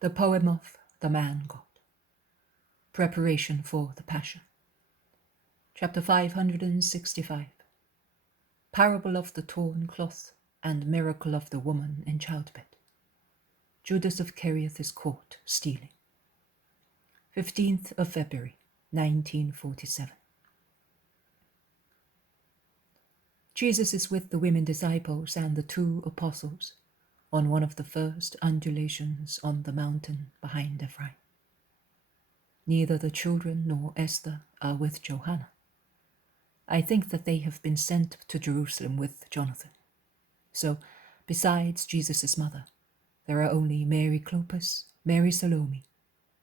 The poem of the man God. Preparation for the Passion. Chapter 565. Parable of the torn cloth and miracle of the woman in childbed. Judas of Kerioth is caught stealing. 15th of February, 1947. Jesus is with the women disciples and the 2 apostles on one of the first undulations on the mountain behind Ephraim. Neither the children nor Esther are with Johanna. I think that they have been sent to Jerusalem with Jonathan. So, besides Jesus' mother, there are only Mary Clopas, Mary Salome,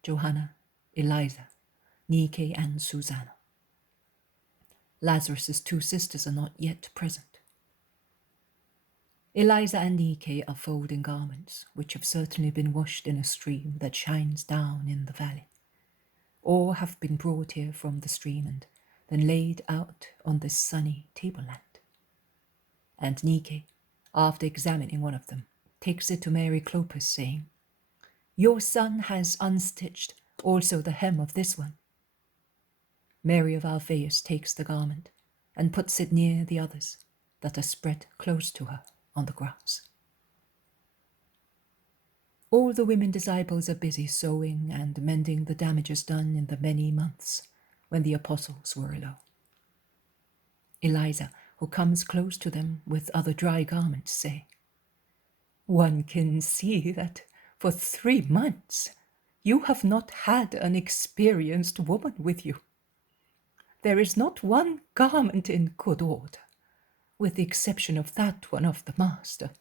Johanna, Eliza, Nike, and Susanna. Lazarus' 2 sisters are not yet present. Eliza and Nike are folding garments, which have certainly been washed in a stream that shines down in the valley, or have been brought here from the stream and then laid out on this sunny tableland. And Nike, after examining one of them, takes it to Mary Clopas, saying, "Your son has unstitched also the hem of this one." Mary of Alphaeus takes the garment and puts it near the others that are spread close to her on the grass. All the women disciples are busy sewing and mending the damages done in the many months when the apostles were alone. Eliza, who comes close to them with other dry garments, say, "One can see that for 3 months you have not had an experienced woman with you. There is not one garment in good order, with the exception of that one of the master,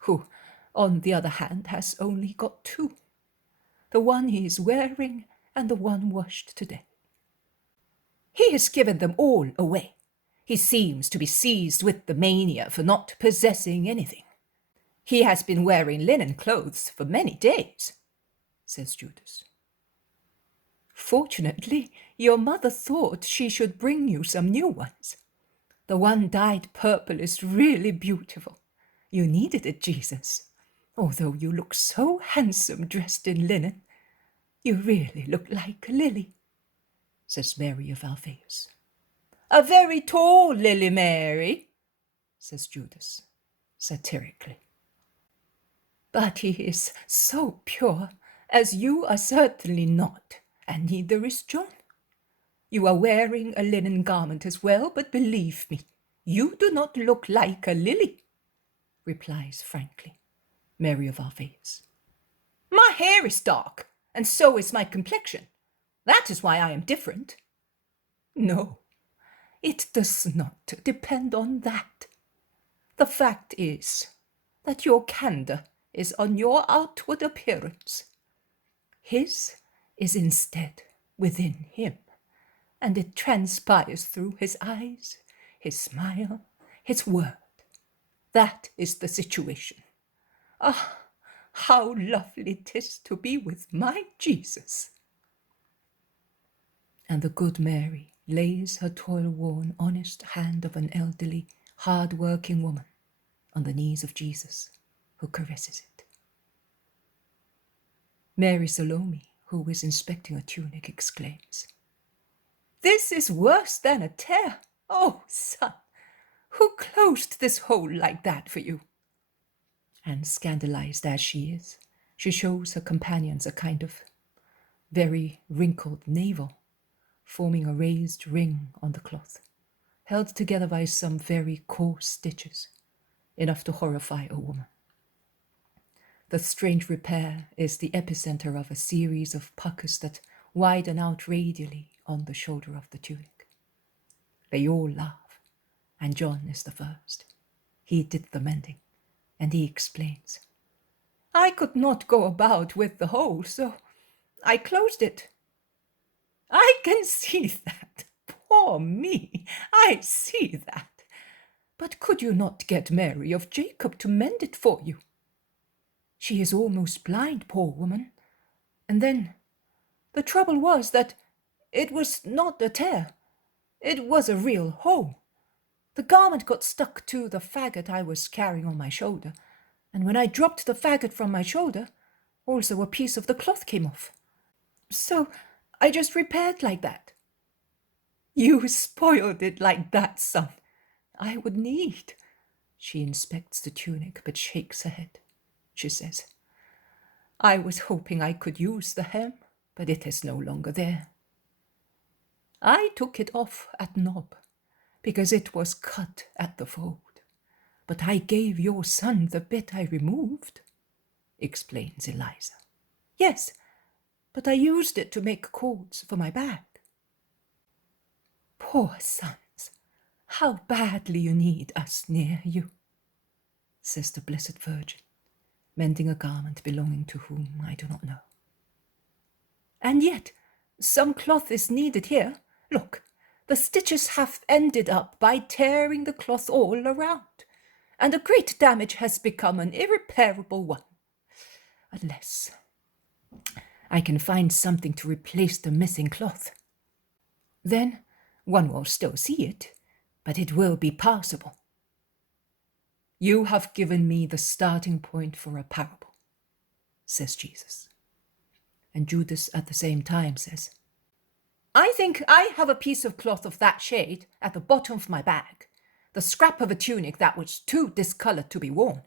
who, on the other hand, has only got 2, the one he is wearing and the one washed today. He has given them all away. He seems to be seized with the mania for not possessing anything. He has been wearing linen clothes for many days," says Judas. "Fortunately, your mother thought she should bring you some new ones. The one dyed purple is really beautiful. You needed it, Jesus. Although you look so handsome dressed in linen, you really look like a lily," says Mary of Alphaeus. "A very tall lily, Mary," says Judas, satirically. "But he is so pure, as you are certainly not, and neither is John. You are wearing a linen garment as well, but believe me, you do not look like a lily," replies frankly Mary of Alphaeus. "My hair is dark, and so is my complexion. That is why I am different." "No, it does not depend on that. The fact is that your candor is on your outward appearance. His is instead within him, and it transpires through his eyes, his smile, his word. That is the situation. Ah, how lovely 'tis to be with my Jesus." And the good Mary lays her toil-worn, honest hand of an elderly, hard-working woman on the knees of Jesus, who caresses it. Mary Salome, who is inspecting a tunic, exclaims, "This is worse than a tear. Oh, son, who closed this hole like that for you?" And scandalized as she is, she shows her companions a kind of very wrinkled navel, forming a raised ring on the cloth, held together by some very coarse stitches, enough to horrify a woman. The strange repair is the epicenter of a series of puckers that widen out radially on the shoulder of the tunic. They all laugh, and John is the first. He did the mending, and he explains, "I could not go about with the hole, so I closed it." "I can see that. Poor me, I see that. But could you not get Mary of Jacob to mend it for you? She is almost blind, poor woman. And then the trouble was that it was not a tear. It was a real hole. The garment got stuck to the faggot I was carrying on my shoulder, and when I dropped the faggot from my shoulder, Also, a piece of the cloth came off. So I just repaired like that. You spoiled it like that, son. I would need. She inspects the tunic but shakes her head. She says, I was hoping I could use the hem, but it is no longer there. I took it off at Nob, because it was cut at the fold. But I gave your son the bit I removed, explains Eliza. Yes, but I used it to make cords for my bag. Poor sons, how badly you need us near you, says the Blessed Virgin, mending a garment belonging to whom I do not know. And yet, some cloth is needed here. Look, the stitches have ended up by tearing the cloth all around, and a great damage has become an irreparable one. Unless I can find something to replace the missing cloth. Then one will still see it, but it will be passable. You have given me the starting point for a parable, says Jesus. And Judas at the same time says, I think I have a piece of cloth of that shade at the bottom of my bag, the scrap of a tunic that was too discolored to be worn.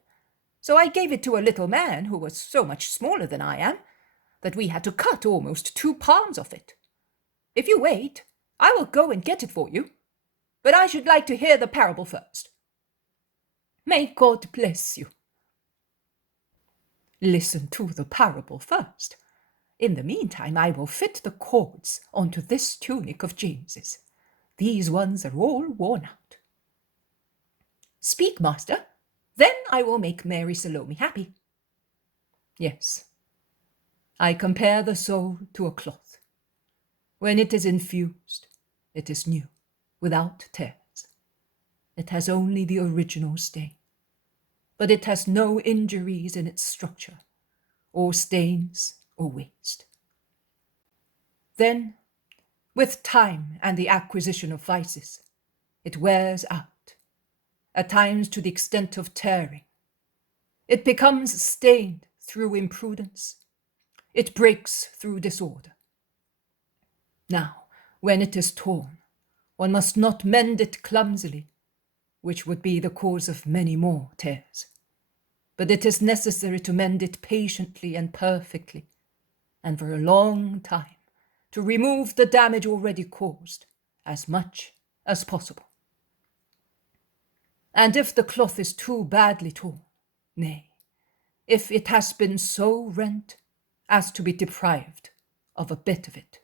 So I gave it to a little man who was so much smaller than I am, that we had to cut almost 2 palms of it. If you wait, I will go and get it for you, but I should like to hear the parable first. May God bless you. Listen to the parable first. In the meantime, I will fit the cords onto this tunic of James's. These ones are all worn out. Speak, master. Then I will make Mary Salome happy. Yes. I compare the soul to a cloth. When it is infused, it is new, without tears. It has only the original stain, but it has no injuries in its structure, or stains or waste. Then, with time and the acquisition of vices, it wears out, at times to the extent of tearing. It becomes stained through imprudence. It breaks through disorder. Now, when it is torn, one must not mend it clumsily, which would be the cause of many more tears. But it is necessary to mend it patiently and perfectly, and for a long time, to remove the damage already caused, as much as possible. And if the cloth is too badly torn, nay, if it has been so rent as to be deprived of a bit of it,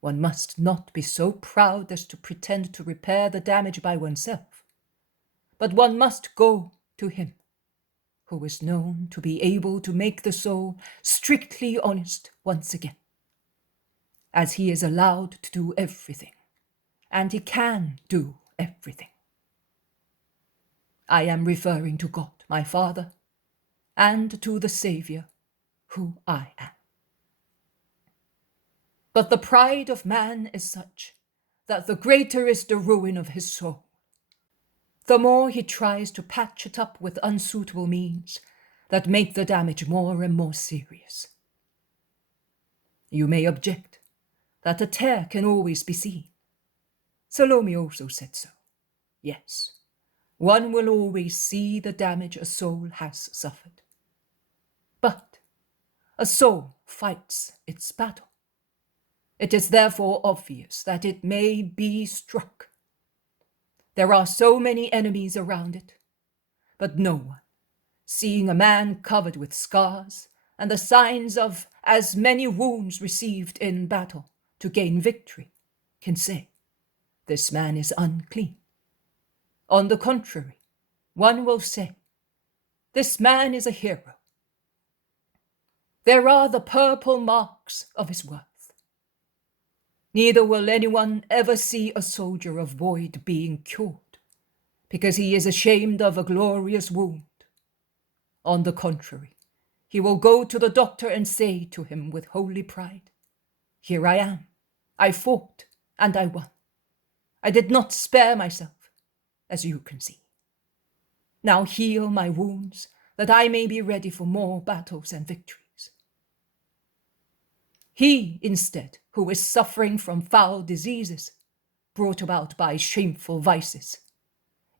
one must not be so proud as to pretend to repair the damage by oneself, but one must go to him who is known to be able to make the soul strictly honest once again, as he is allowed to do everything, and he can do everything. I am referring to God, my Father, and to the Saviour, who I am. But the pride of man is such that the greater is the ruin of his soul. The more he tries to patch it up with unsuitable means that make the damage more and more serious. You may object that a tear can always be seen. Salome also said so. Yes, one will always see the damage a soul has suffered. But a soul fights its battle. It is therefore obvious that it may be struck. There are so many enemies around it, but no one, seeing a man covered with scars and the signs of as many wounds received in battle to gain victory, can say, this man is unclean. On the contrary, one will say, this man is a hero. There are the purple marks of his worth. Neither will anyone ever see a soldier avoid being cured, because he is ashamed of a glorious wound. On the contrary, he will go to the doctor and say to him with holy pride, here I am, I fought and I won. I did not spare myself, as you can see. Now heal my wounds, that I may be ready for more battles and victories. He, instead, who is suffering from foul diseases, brought about by shameful vices,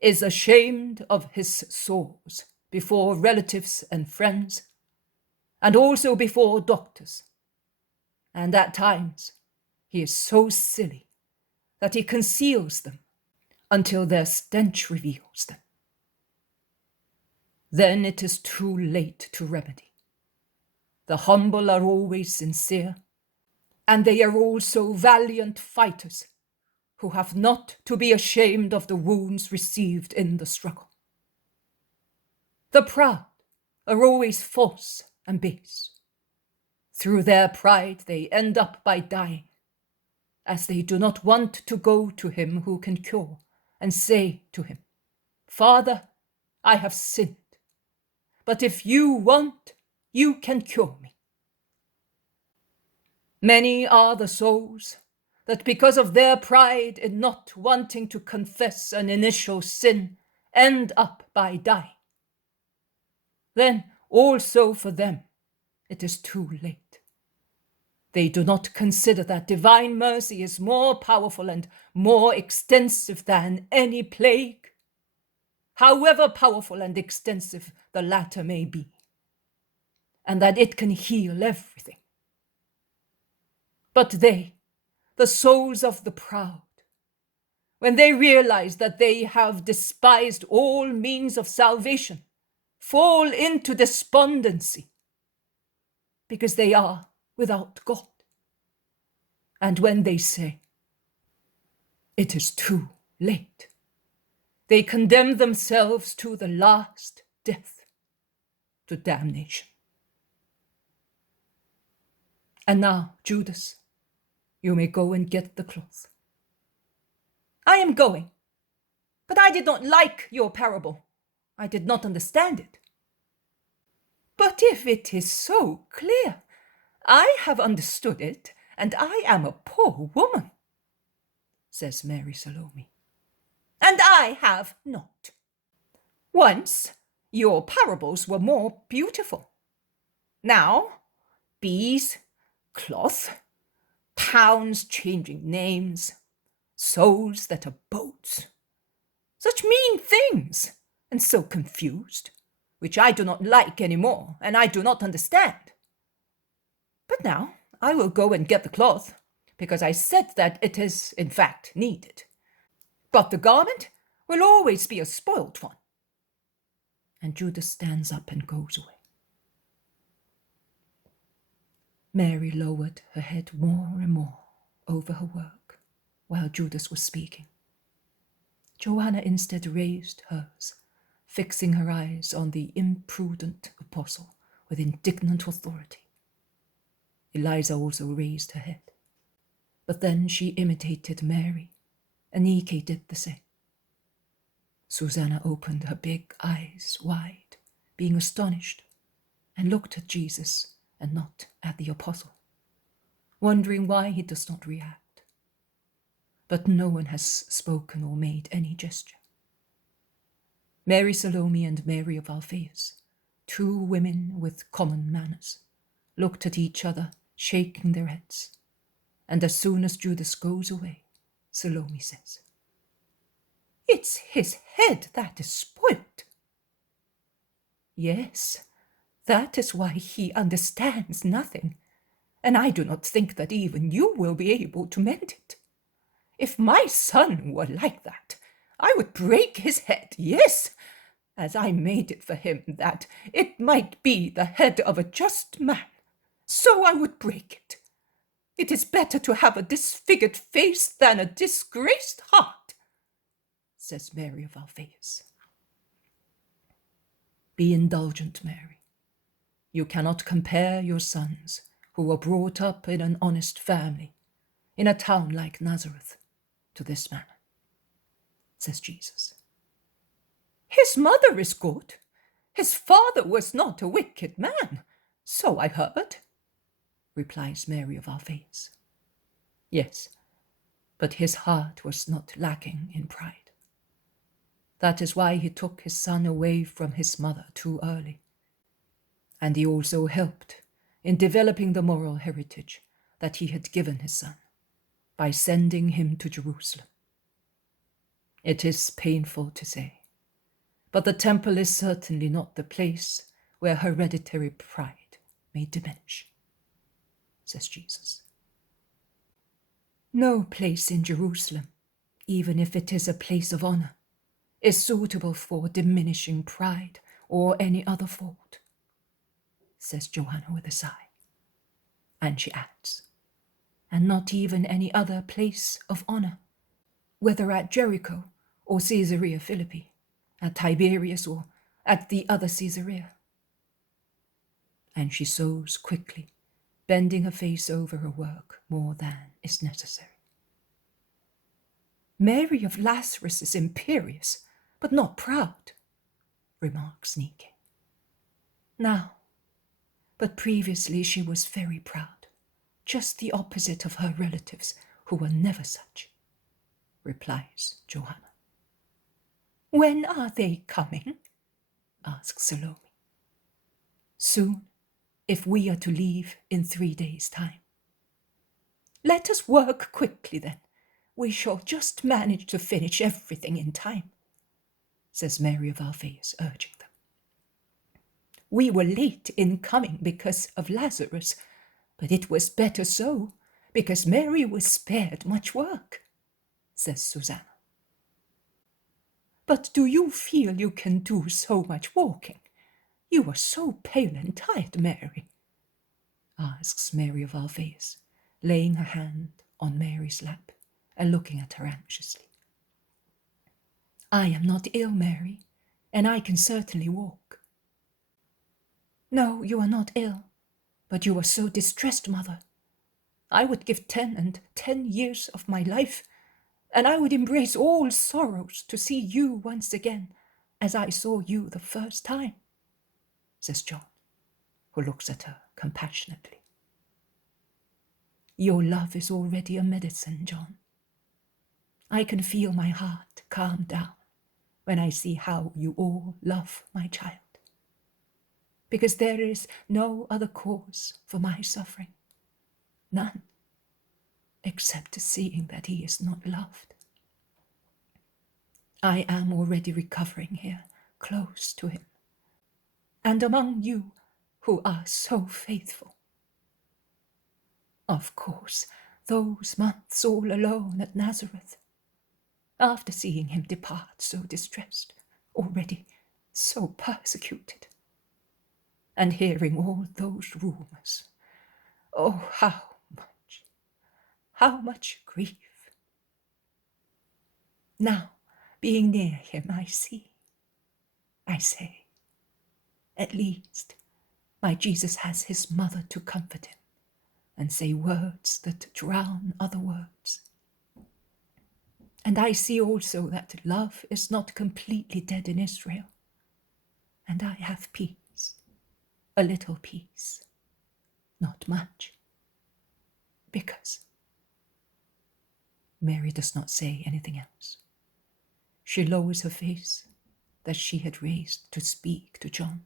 is ashamed of his sores before relatives and friends, and also before doctors. And at times he is so silly that he conceals them until their stench reveals them. Then it is too late to remedy. The humble are always sincere, and they are also valiant fighters who have not to be ashamed of the wounds received in the struggle. The proud are always false and base. Through their pride they end up by dying, as they do not want to go to him who can cure and say to him, "Father, I have sinned, but if you want, you can cure me." Many are the souls that, because of their pride in not wanting to confess an initial sin, end up by dying. Then also for them it is too late. They do not consider that divine mercy is more powerful and more extensive than any plague, however powerful and extensive the latter may be, and that it can heal everything. But they, the souls of the proud, when they realize that they have despised all means of salvation, fall into despondency, because they are without God. And when they say, "It is too late," they condemn themselves to the last death, to damnation. And now, Judas, you may go and get the cloth. "I am going, but I did not like your parable. I did not understand it." "But if it is so clear, I have understood it, and I am a poor woman," says Mary Salome. "And I have not. Once your parables were more beautiful. Now, bees, cloth, towns changing names, souls that are boats, such mean things, and so confused, which I do not like any more, and I do not understand. But now I will go and get the cloth, because I said that it is in fact needed. But the garment will always be a spoilt one." And Judas stands up and goes away. Mary lowered her head more and more over her work while Judas was speaking. Joanna instead raised hers, fixing her eyes on the imprudent apostle with indignant authority. Eliza also raised her head, but then she imitated Mary, and Nike did the same. Susanna opened her big eyes wide, being astonished, and looked at Jesus and not at the apostle, wondering why he does not react. But no one has spoken or made any gesture. Mary Salome and Mary of Alphaeus, two women with common manners, looked at each other, shaking their heads, and as soon as Judas goes away, Salome says, "It's his head that is spoilt." "Yes, that is why he understands nothing, and I do not think that even you will be able to mend it. If my son were like that, I would break his head, yes, as I made it for him, that it might be the head of a just man, so I would break it. It is better to have a disfigured face than a disgraced heart," says Mary of Alphaeus. Be indulgent, Mary. You cannot compare your sons, who were brought up in an honest family, in a town like Nazareth, to this man, says Jesus. "His mother is good. His father was not a wicked man, so I heard," replies Mary of Alphaeus. Yes, but his heart was not lacking in pride. That is why he took his son away from his mother too early. And he also helped in developing the moral heritage that he had given his son by sending him to Jerusalem. It is painful to say, but the temple is certainly not the place where hereditary pride may diminish, says Jesus. No place in Jerusalem, even if it is a place of honor, is suitable for diminishing pride or any other fault, says Joanna with a sigh. And she adds, and not even any other place of honor, whether at Jericho or Caesarea Philippi, at Tiberias or at the other Caesarea. And she sews quickly, bending her face over her work more than is necessary. Mary of Lazarus is imperious, but not proud, remarks Nike. Now, but previously she was very proud, just the opposite of her relatives, who were never such, replies Johanna. When are they coming? Asks Salome. Soon, if we are to leave in 3 days' time. Let us work quickly then. We shall just manage to finish everything in time, says Mary of Alphaeus, urging them. We were late in coming because of Lazarus, but it was better so, because Mary was spared much work, says Susanna. But do you feel you can do so much walking? You are so pale and tired, Mary, asks Mary of Alphaeus, laying her hand on Mary's lap and looking at her anxiously. I am not ill, Mary, and I can certainly walk. No, you are not ill, but you are so distressed, mother. I would give 10 and 10 years of my life, and I would embrace all sorrows to see you once again as I saw you the first time, says John, who looks at her compassionately. Your love is already a medicine, John. I can feel my heart calm down when I see how you all love my child, because there is no other cause for my suffering, none, except seeing that he is not loved. I am already recovering here, close to him, and among you who are so faithful. Of course, those months all alone at Nazareth, after seeing him depart so distressed, already so persecuted, and hearing all those rumors. Oh, how much grief. Now, being near him, I say, at least my Jesus has his mother to comfort him and say words that drown other words. And I see also that love is not completely dead in Israel, and I have peace, a little peace, not much, because Mary does not say anything else. She lowers her face that she had raised to speak to John,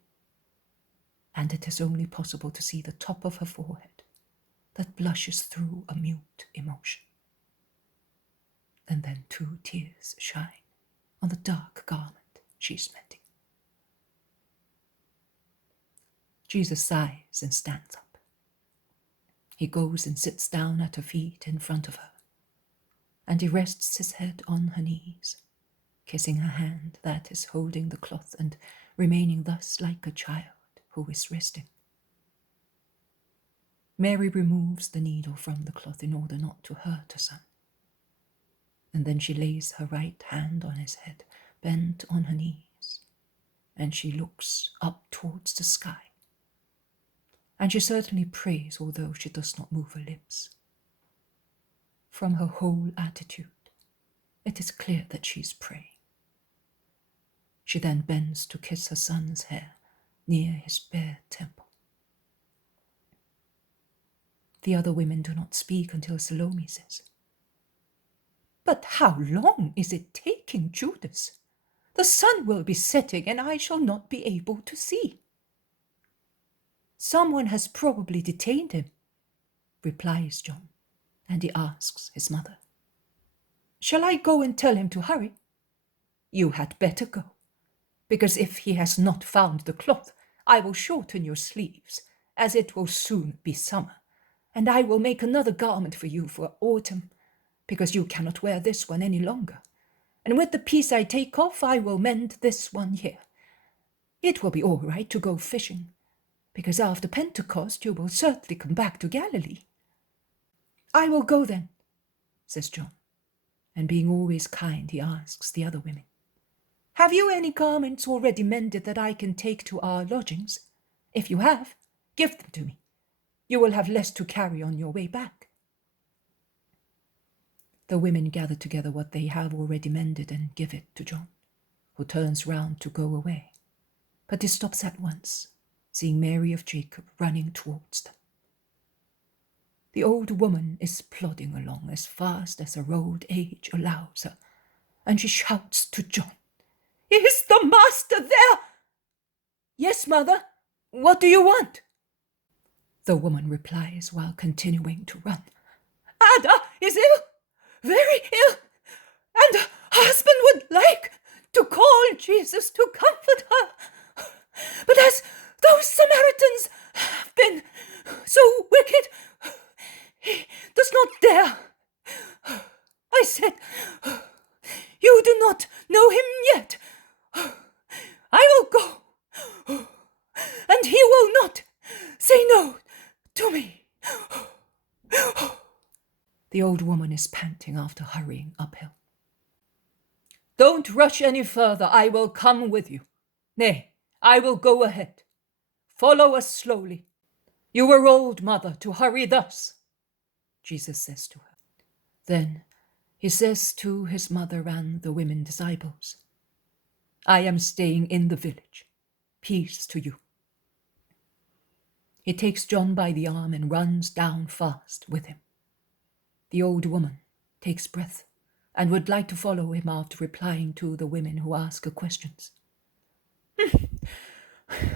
and it is only possible to see the top of her forehead that blushes through a mute emotion. And then 2 tears shine on the dark garment she is mending. Jesus sighs and stands up. He goes and sits down at her feet in front of her, and he rests his head on her knees, kissing her hand that is holding the cloth and remaining thus like a child who is resting. Mary removes the needle from the cloth in order not to hurt her son, and then she lays her right hand on his head, bent on her knees, and she looks up towards the sky. And she certainly prays, although she does not move her lips. From her whole attitude, it is clear that she is praying. She then bends to kiss her son's hair near his bare temple. The other women do not speak until Salome says, But how long is it taking, Judas? The sun will be setting, and I shall not be able to see. Someone has probably detained him. replies John, and he asks his mother, "Shall I go and tell him to hurry?" "You had better go, because if he has not found the cloth, I will shorten your sleeves, as it will soon be summer, and I will make another garment for you for autumn, because you cannot wear this one any longer. And with the piece I take off, I will mend this one here. It will be all right to go fishing, because after Pentecost you will certainly come back to Galilee." "I will go then," says John, and being always kind, he asks the other women, "Have you any garments already mended that I can take to our lodgings? If you have, give them to me. You will have less to carry on your way back." The women gather together what they have already mended and give it to John, who turns round to go away. But he stops at once, seeing Mary of Jacob running towards them. The old woman is plodding along as fast as her old age allows her, and she shouts to John, "Is the master there?" "Yes, mother. What do you want?" The woman replies while continuing to run. "Ada is ill, very ill, and her husband would like to call Jesus to comfort her. But as those Samaritans have been so wicked, he does not dare. I said, you do not know him yet. I will go, and he will not say no to me." The old woman is panting after hurrying uphill. "Don't rush any further. I will come with you. Nay, I will go ahead. Follow us slowly. You were old, mother, to hurry thus," Jesus says to her. Then he says to his mother and the women disciples, "I am staying in the village. Peace to you." He takes John by the arm and runs down fast with him. The old woman takes breath and would like to follow him after replying to the women who ask her questions.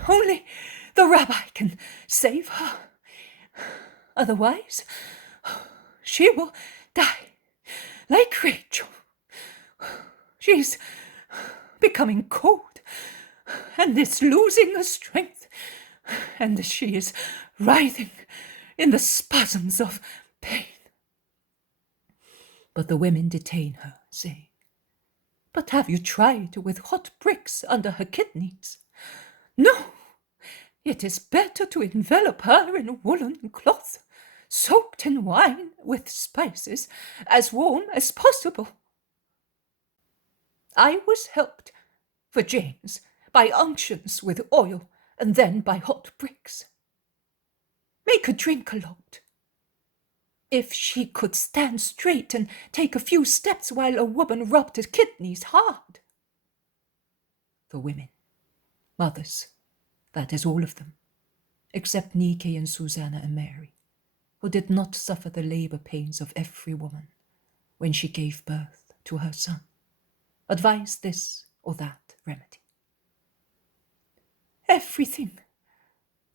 "Only the rabbi can save her. Otherwise, she will die like Rachel. She's becoming cold and is losing her strength, and she is writhing in the spasms of pain." But the women detain her, saying, "But have you tried with hot bricks under her kidneys? No, it is better to envelop her in a woolen cloth, soaked in wine with spices, as warm as possible." "I was helped for James by unctions with oil, and then by hot bricks. Make her drink a lot. If she could stand straight and take a few steps while a woman rubbed her kidneys hard." The women, mothers, that is all of them, except Nike and Susanna and Mary, who did not suffer the labor pains of every woman when she gave birth to her son, advised this or that remedy. "Everything.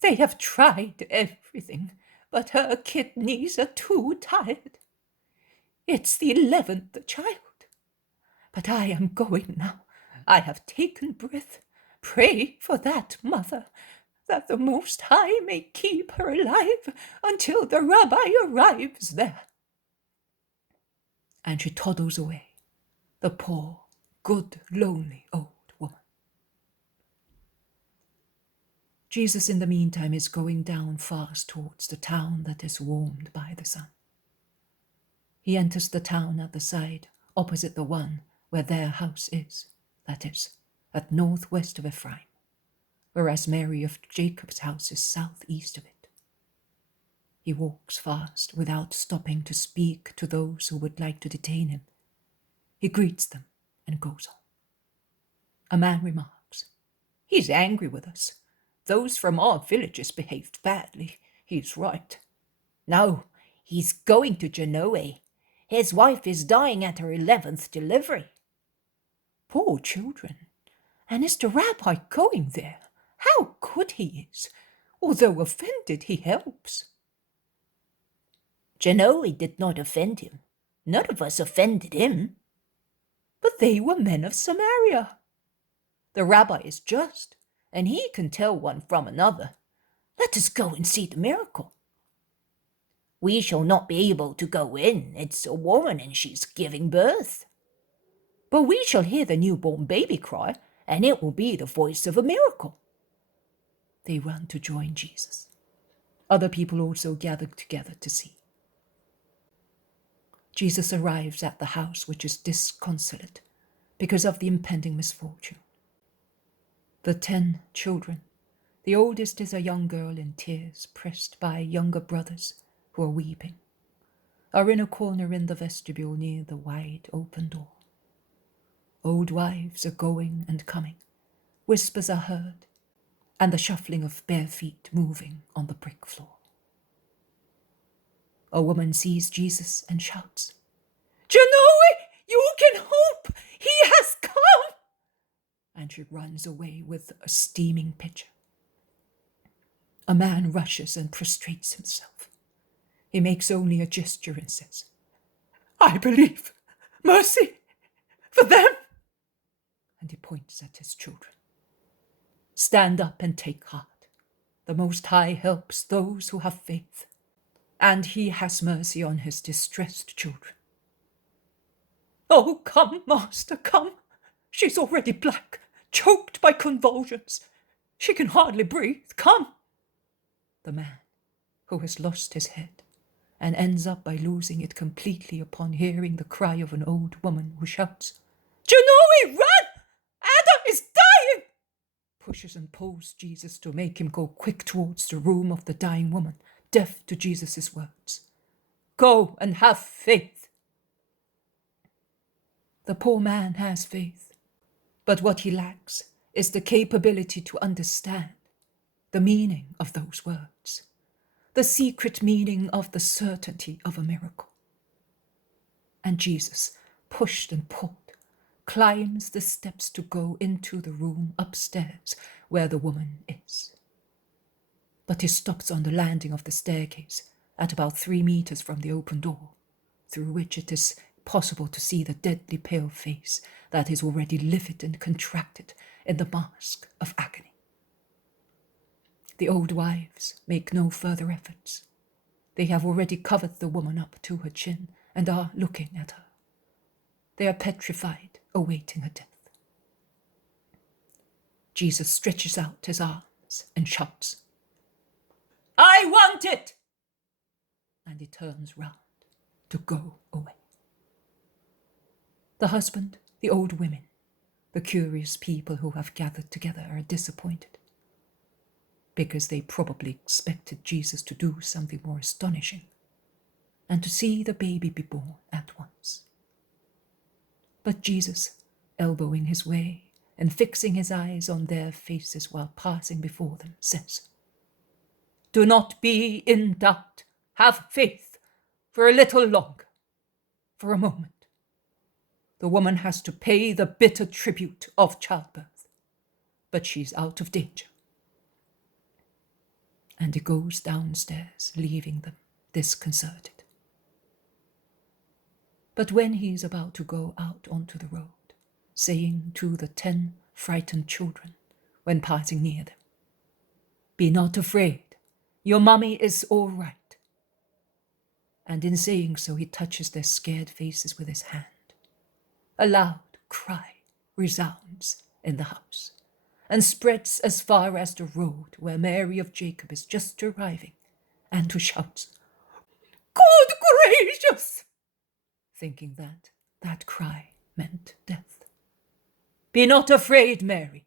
They have tried everything, but her kidneys are too tired. It's the 11th child. But I am going now. I have taken breath. Pray for that mother, that the Most High may keep her alive until the rabbi arrives there." And she toddles away, the poor, good, lonely old woman. Jesus, in the meantime, is going down fast towards the town that is warmed by the sun. He enters the town at the side, opposite the one where their house is, that is, at northwest of Ephraim, whereas Mary of Jacob's house is southeast of it. He walks fast without stopping to speak to those who would like to detain him. He greets them and goes on. A man remarks, "He's angry with us. Those from our villages behaved badly. He's right." "No, he's going to Genoa. His wife is dying at her 11th delivery." "Poor children. And is the rabbi going there? How good he is. Although offended, he helps." Genoa did not offend him. None of us offended him. But they were men of Samaria. The rabbi is just, and he can tell one from another. Let us go and see the miracle. We shall not be able to go in. It's a woman and she's giving birth. But we shall hear the newborn baby cry, and it will be the voice of a miracle. They run to join Jesus. Other people also gathered together to see. Jesus arrives at the house, which is disconsolate because of the impending misfortune. The 10 children, the oldest is a young girl in tears, pressed by younger brothers who are weeping, are in a corner in the vestibule near the wide open door. Old wives are going and coming. Whispers are heard, and the shuffling of bare feet moving on the brick floor. A woman sees Jesus and shouts, "Genoa, you can hope! He has come!" And she runs away with a steaming pitcher. A man rushes and prostrates himself. He makes only a gesture and says, "I believe. Mercy for them." And he points at his children. Stand up and take heart. The Most High helps those who have faith, and he has mercy on his distressed children. "Oh, come, Master, come. She's already black, choked by convulsions. She can hardly breathe. Come." The man, who has lost his head and ends up by losing it completely upon hearing the cry of an old woman who shouts, "Genoa, run! Ada is dying!" pushes and pulls Jesus to make him go quick towards the room of the dying woman, deaf to Jesus' words. "Go and have faith." The poor man has faith, but what he lacks is the capability to understand the meaning of those words, the secret meaning of the certainty of a miracle. And Jesus, pushed and pulled, climbs the steps to go into the room upstairs where the woman is. But he stops on the landing of the staircase at about 3 meters from the open door, through which it is possible to see the deadly pale face that is already livid and contracted in the mask of agony. The old wives make no further efforts. They have already covered the woman up to her chin and are looking at her. They are petrified, awaiting her death. Jesus stretches out his arms and shouts, "I want it!" And he turns round to go away. The husband, the old women, the curious people who have gathered together are disappointed, because they probably expected Jesus to do something more astonishing and to see the baby be born at once. But Jesus, elbowing his way and fixing his eyes on their faces while passing before them, says, "Do not be in doubt. Have faith for a little longer, for a moment. The woman has to pay the bitter tribute of childbirth, but she's out of danger." And he goes downstairs, leaving them disconcerted. But when he is about to go out onto the road, saying to the 10 frightened children when passing near them, "Be not afraid, your mummy is all right." And in saying so, he touches their scared faces with his hand. A loud cry resounds in the house and spreads as far as the road where Mary of Jacob is just arriving, and who shouts, "Good gracious!" thinking that that cry meant death. "Be not afraid, Mary,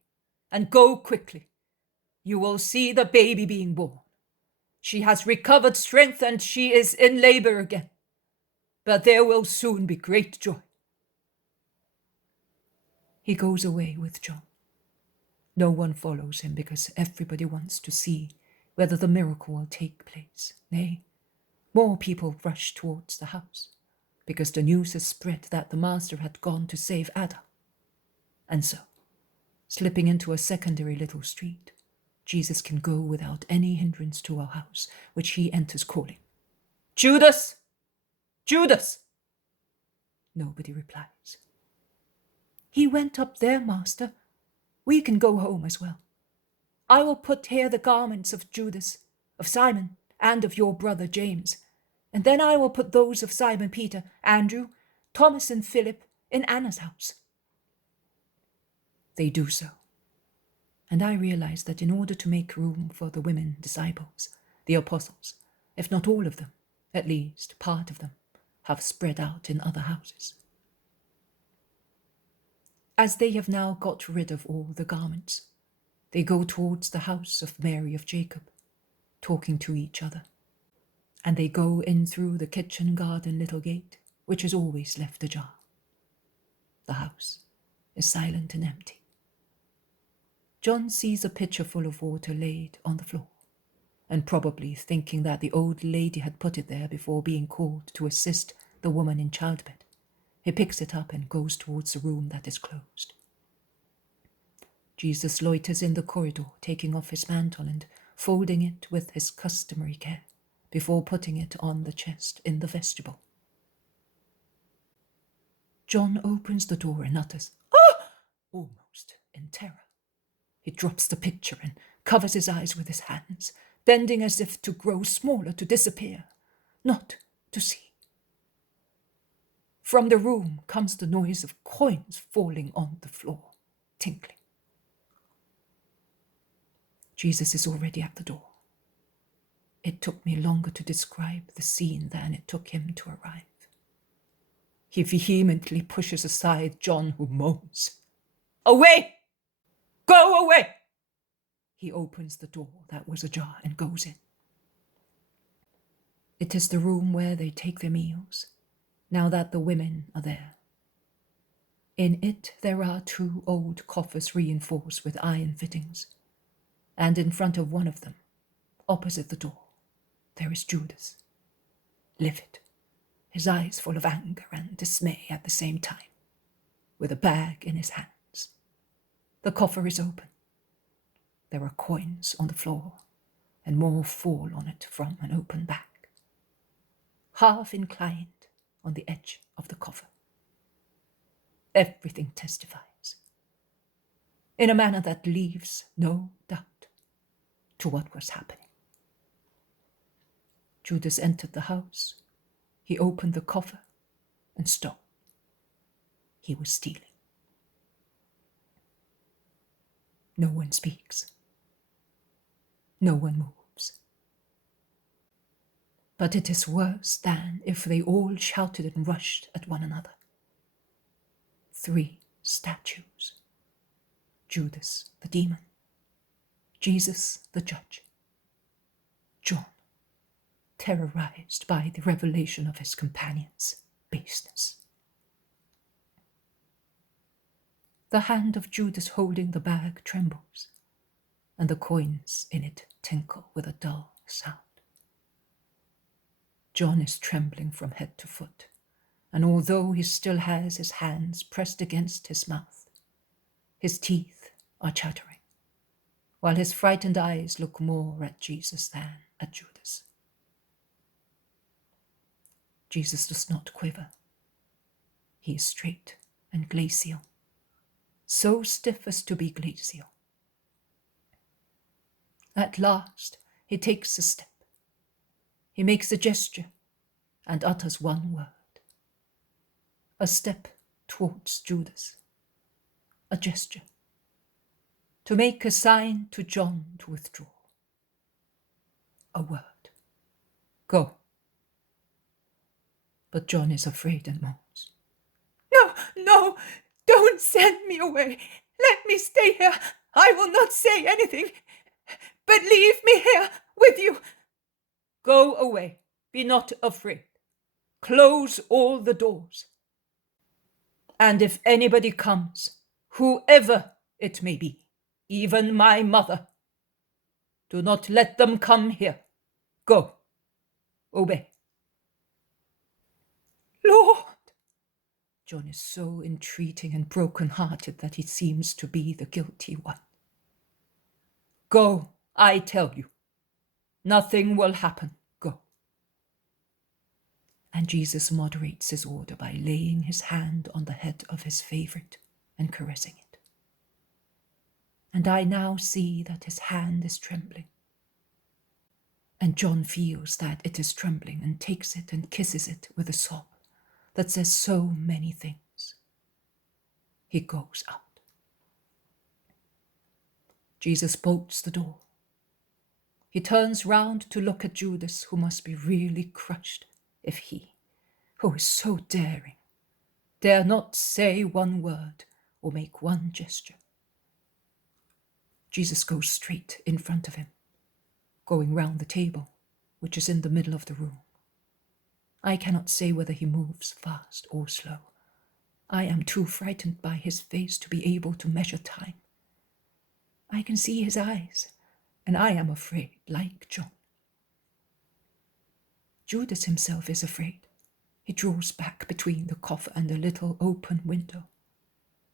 and go quickly. You will see the baby being born. She has recovered strength and she is in labor again, but there will soon be great joy." He goes away with John. No one follows him because everybody wants to see whether the miracle will take place. Nay, more people rush towards the house because the news has spread that the master had gone to save Ada. And so, slipping into a secondary little street, Jesus can go without any hindrance to our house, which he enters calling, "Judas, Judas! Nobody replies. He went up there, master. We can go home as well. I will put here the garments of Judas, of Simon, and of your brother James, and then I will put those of Simon Peter, Andrew, Thomas and Philip in Anna's house. They do so. And I realize that in order to make room for the women disciples, the apostles, if not all of them, at least part of them, have spread out in other houses. As they have now got rid of all the garments, they go towards the house of Mary of Jacob, talking to each other. And they go in through the kitchen garden little gate, which is always left ajar. The house is silent and empty. John sees a pitcher full of water laid on the floor, and probably thinking that the old lady had put it there before being called to assist the woman in childbed, he picks it up and goes towards the room that is closed. Jesus loiters in the corridor, taking off his mantle and folding it with his customary care, before putting it on the chest in the vestibule. John opens the door and utters, "Ah!" almost in terror. He drops the pitcher and covers his eyes with his hands, bending as if to grow smaller, to disappear, not to see. From the room comes the noise of coins falling on the floor, tinkling. Jesus is already at the door. It took me longer to describe the scene than it took him to arrive. He vehemently pushes aside John, who moans, "Away! Go away!" He opens the door that was ajar and goes in. It is the room where they take their meals, now that the women are there. In it there are 2 old coffers reinforced with iron fittings, and in front of one of them, opposite the door, there is Judas, livid, his eyes full of anger and dismay at the same time, with a bag in his hands. The coffer is open. There are coins on the floor, and more fall on it from an open bag, half inclined on the edge of the coffer. Everything testifies, in a manner that leaves no doubt, to what was happening. Judas entered the house. He opened the coffer and stole. He was stealing. No one speaks. No one moves. But it is worse than if they all shouted and rushed at one another. 3 statues. Judas the demon, Jesus the judge, John, terrorized by the revelation of his companion's baseness. The hand of Judas holding the bag trembles, and the coins in it tinkle with a dull sound. John is trembling from head to foot, and although he still has his hands pressed against his mouth, his teeth are chattering, while his frightened eyes look more at Jesus than at Judas. Jesus does not quiver. He is straight and glacial, so stiff as to be glacial. At last he takes a step. He makes a gesture and utters one word. A step towards Judas. A gesture. To make a sign to John to withdraw. A word. Go. But John is afraid and moans. "No, no, don't send me away. Let me stay here. I will not say anything, but leave me here with you." "Go away. Be not afraid. Close all the doors. And if anybody comes, whoever it may be, even my mother, do not let them come here. Go. Obey." "Lord!" John is so entreating and broken-hearted that he seems to be the guilty one. "Go, I tell you. Nothing will happen. Go." And Jesus moderates his order by laying his hand on the head of his favorite and caressing it. And I now see that his hand is trembling. And John feels that it is trembling and takes it and kisses it with a sob that says so many things. He goes out. Jesus bolts the door. He turns round to look at Judas, who must be really crushed if he, who is so daring, dare not say one word or make one gesture. Jesus goes straight in front of him, going round the table, which is in the middle of the room. I cannot say whether he moves fast or slow. I am too frightened by his face to be able to measure time. I can see his eyes, and I am afraid, like John. Judas himself is afraid. He draws back between the coffer and a little open window,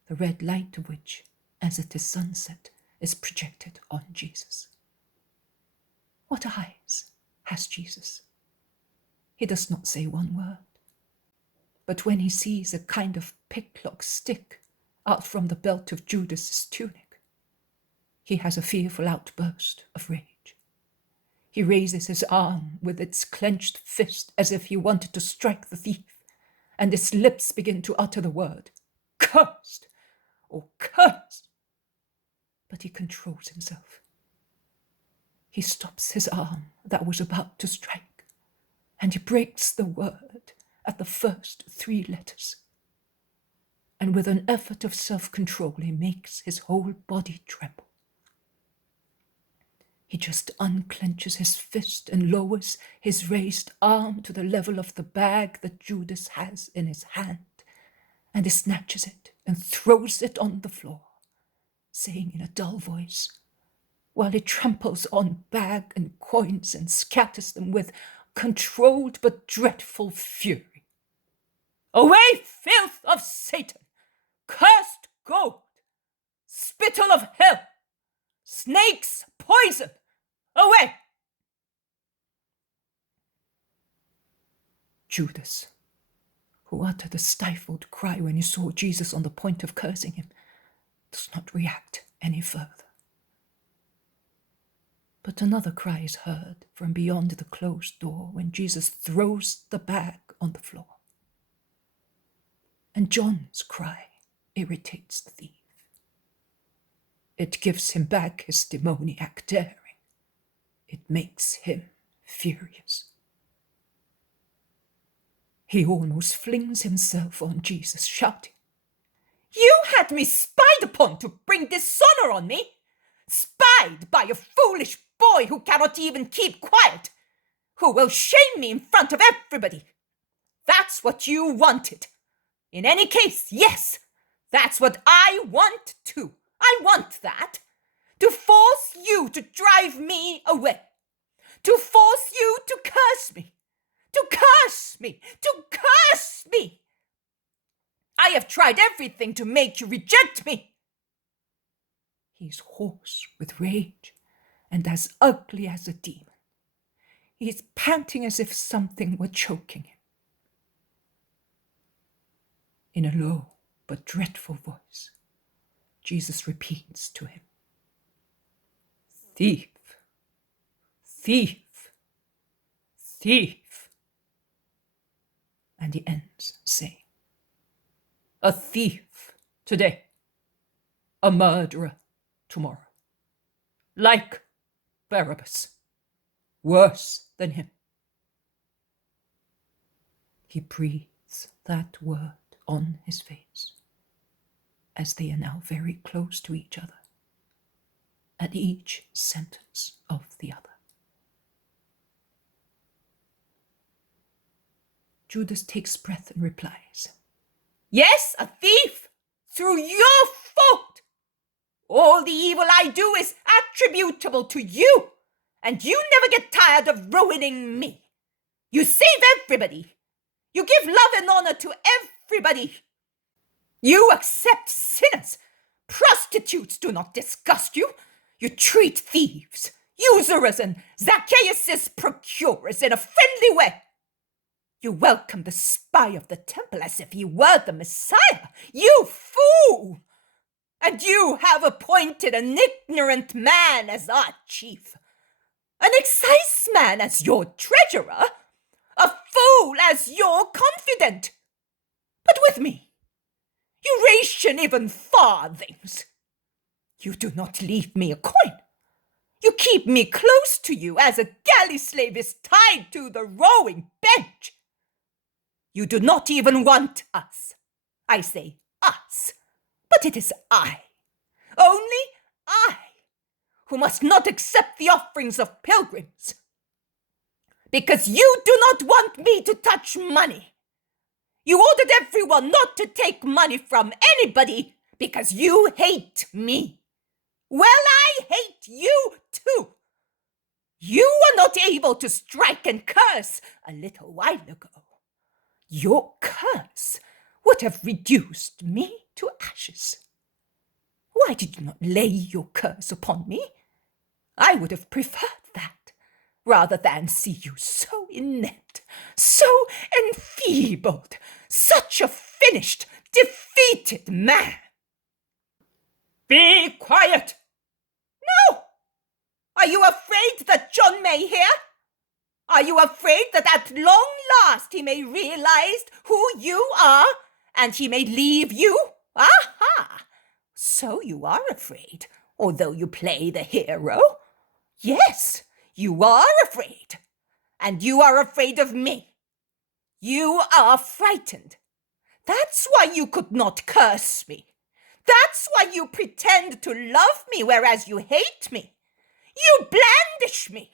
the red light of which, as it is sunset, is projected on Jesus. What eyes has Jesus? He does not say one word. But when he sees a kind of picklock stick out from the belt of Judas's tunic, he has a fearful outburst of rage. He raises his arm with its clenched fist as if he wanted to strike the thief, and his lips begin to utter the word, "Cursed!" or "Cursed!" But he controls himself. He stops his arm that was about to strike, and he breaks the word at the first 3 letters. And with an effort of self-control, he makes his whole body tremble. He just unclenches his fist and lowers his raised arm to the level of the bag that Judas has in his hand, and he snatches it and throws it on the floor, saying in a dull voice, while he tramples on bag and coins and scatters them with controlled but dreadful fury, "Away, filth of Satan! Cursed gold! Spittle of hell! Snake's poison! Away!" Judas, who uttered a stifled cry when he saw Jesus on the point of cursing him, does not react any further. But another cry is heard from beyond the closed door when Jesus throws the bag on the floor. And John's cry irritates the thief. It gives him back his demoniac daring. It makes him furious. He almost flings himself on Jesus, shouting, "You had me spied upon to bring dishonor on me, spied by a foolish boy who cannot even keep quiet, who will shame me in front of everybody. That's what you wanted. In any case, yes, that's what I want too. I want that. To force you to drive me away. To force you to curse me. To curse me. To curse me. I have tried everything to make you reject me." He's hoarse with rage and as ugly as a demon. He's panting as if something were choking him. In a low but dreadful voice, Jesus repeats to him, "Thief, thief, thief." And he ends saying, "A thief today, a murderer tomorrow. Like Barabbas, worse than him." He breathes that word on his face, as they are now very close to each other, at each sentence of the other. Judas takes breath and replies, "Yes, a thief, through your fault. All the evil I do is attributable to you, and you never get tired of ruining me. You save everybody. You give love and honor to everybody. You accept sinners. Prostitutes do not disgust you. You treat thieves, usurers, and Zacchaeus' procurers in a friendly way. You welcome the spy of the temple as if he were the Messiah. You fool! And you have appointed an ignorant man as our chief, an exciseman as your treasurer, a fool as your confidant. But with me, you ration even farthings. You do not leave me a coin. You keep me close to you as a galley slave is tied to the rowing bench. You do not even want us. I say us, but it is I, only I, who must not accept the offerings of pilgrims. Because you do not want me to touch money. You ordered everyone not to take money from anybody because you hate me. Well, I hate you too. You were not able to strike and curse a little while ago. Your curse would have reduced me to ashes. Why did you not lay your curse upon me? I would have preferred that, rather than see you so inept, so enfeebled, such a finished, defeated man. Be quiet! No! Are you afraid that John may hear? Are you afraid that at long last he may realize who you are, and he may leave you? Aha! So you are afraid, although you play the hero? Yes, you are afraid. And you are afraid of me. You are frightened. That's why you could not curse me. That's why you pretend to love me, whereas you hate me. You blandish me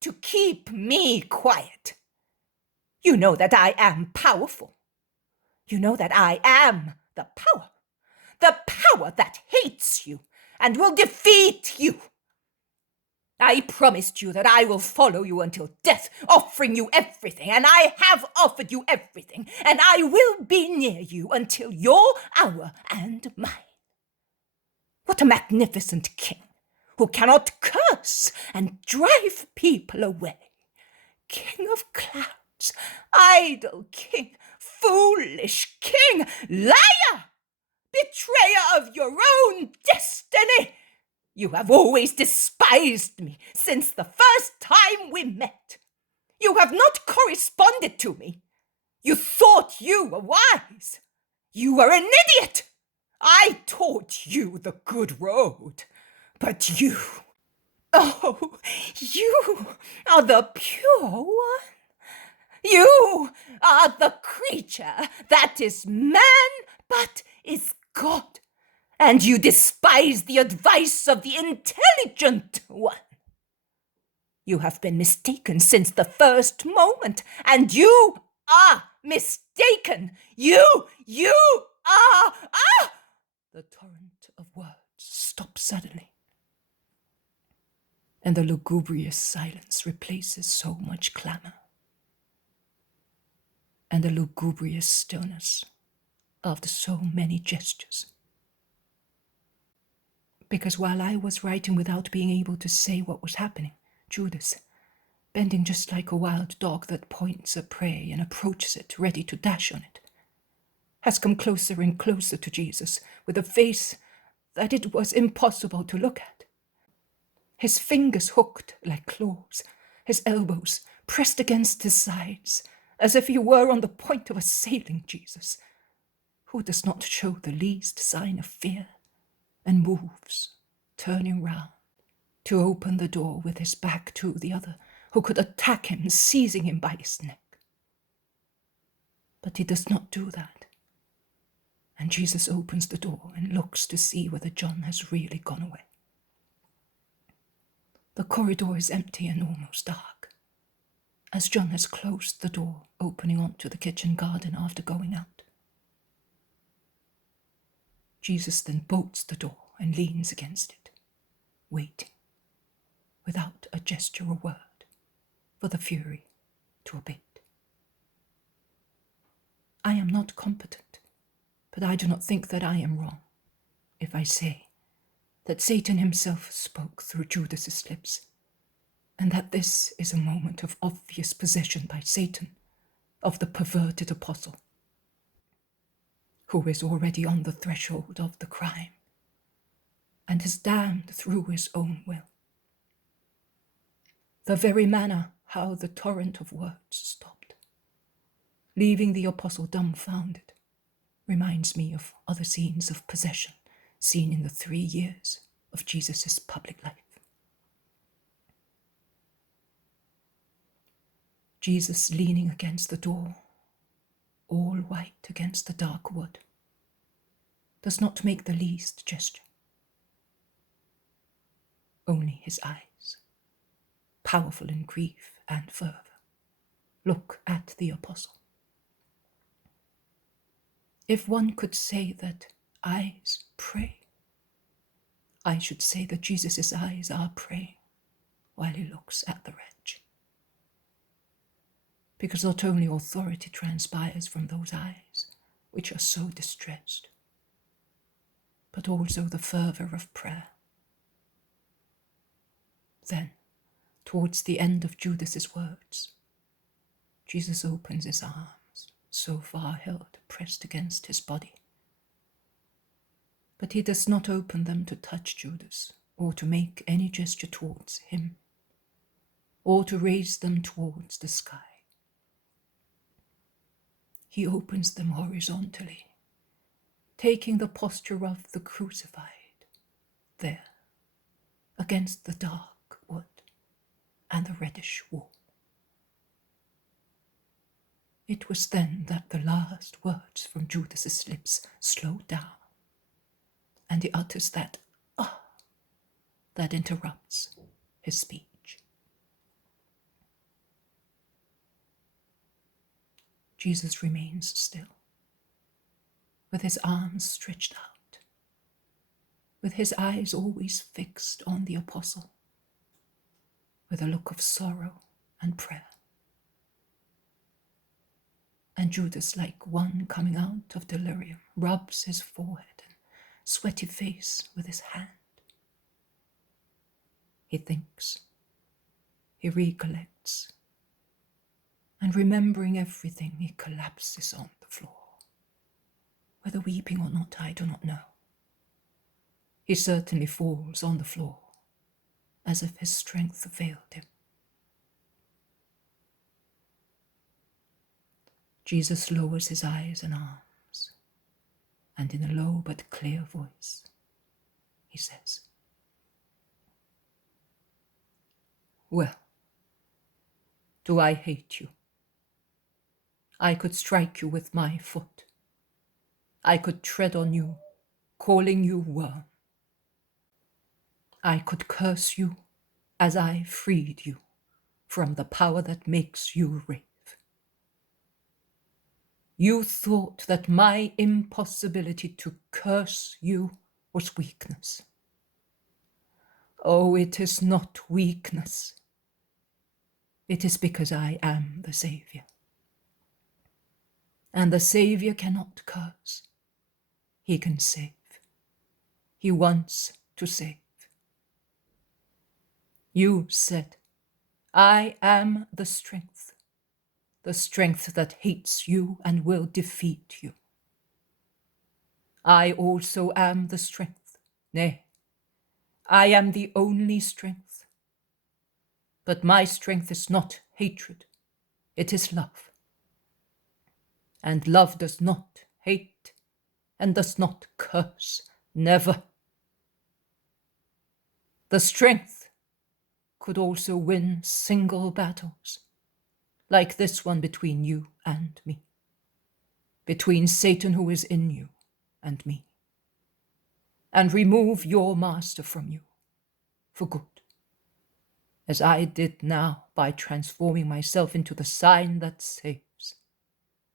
to keep me quiet. You know that I am powerful. You know that I am the power that hates you and will defeat you. I promised you that I will follow you until death, offering you everything, and I have offered you everything, and I will be near you until your hour and mine. What a magnificent king, who cannot curse and drive people away. King of clouds, idle king, foolish king, liar, betrayer of your own destiny. You have always despised me since the first time we met. You have not corresponded to me. You thought you were wise. You were an idiot. I taught you the good road. But you, oh, you are the pure one. You are the creature that is man but is God. And you despise the advice of the intelligent one. You have been mistaken since the first moment, and you are mistaken. You are. The torrent of words stops suddenly, and the lugubrious silence replaces so much clamor, and the lugubrious stillness after so many gestures. Because while I was writing without being able to say what was happening, Judas, bending just like a wild dog that points a prey and approaches it, ready to dash on it, has come closer and closer to Jesus with a face that it was impossible to look at. His fingers hooked like claws, his elbows pressed against his sides, as if he were on the point of assailing Jesus, who does not show the least sign of fear, and moves, turning round, to open the door with his back to the other, who could attack him, seizing him by his neck. But he does not do that, and Jesus opens the door and looks to see whether John has really gone away. The corridor is empty and almost dark, as John has closed the door opening onto the kitchen garden after going out. Jesus then bolts the door and leans against it, waiting, without a gesture or word, for the fury to abate. I am not competent, but I do not think that I am wrong if I say that Satan himself spoke through Judas's lips, and that this is a moment of obvious possession by Satan of the perverted apostle, who is already on the threshold of the crime and is damned through his own will. The very manner how the torrent of words stopped, leaving the apostle dumbfounded, reminds me of other scenes of possession seen in the 3 years of Jesus' public life. Jesus leaning against the door, all white against the dark wood, does not make the least gesture. Only his eyes, powerful in grief and fervour, look at the apostle. If one could say that eyes pray, I should say that Jesus' eyes are praying while he looks at the wretch. Because not only authority transpires from those eyes, which are so distressed, but also the fervour of prayer. Then, towards the end of Judas's words, Jesus opens his arms, so far held, pressed against his body. But he does not open them to touch Judas, or to make any gesture towards him, or to raise them towards the sky. He opens them horizontally, taking the posture of the crucified, there, against the dark wood and the reddish wall. It was then that the last words from Judas's lips slowed down, and he utters that "ah" that interrupts his speech. Jesus remains still, with his arms stretched out, with his eyes always fixed on the apostle, with a look of sorrow and prayer. And Judas, like one coming out of delirium, rubs his forehead and sweaty face with his hand. He thinks, he recollects, and remembering everything, he collapses on the floor. Whether weeping or not, I do not know. He certainly falls on the floor, as if his strength failed him. Jesus lowers his eyes and arms, and in a low but clear voice, he says, "Well, do I hate you? I could strike you with my foot. I could tread on you, calling you worm. I could curse you as I freed you from the power that makes you rave. You thought that my impossibility to curse you was weakness. Oh, it is not weakness. It is because I am the Saviour. And the Saviour cannot curse. He can save. He wants to save. You said, I am the strength that hates you and will defeat you. I also am the strength. Nay, I am the only strength. But my strength is not hatred, it is love. And love does not hate and does not curse, never. The strength could also win single battles, like this one between you and me, between Satan who is in you and me, and remove your master from you for good, as I did now by transforming myself into the sign that saves,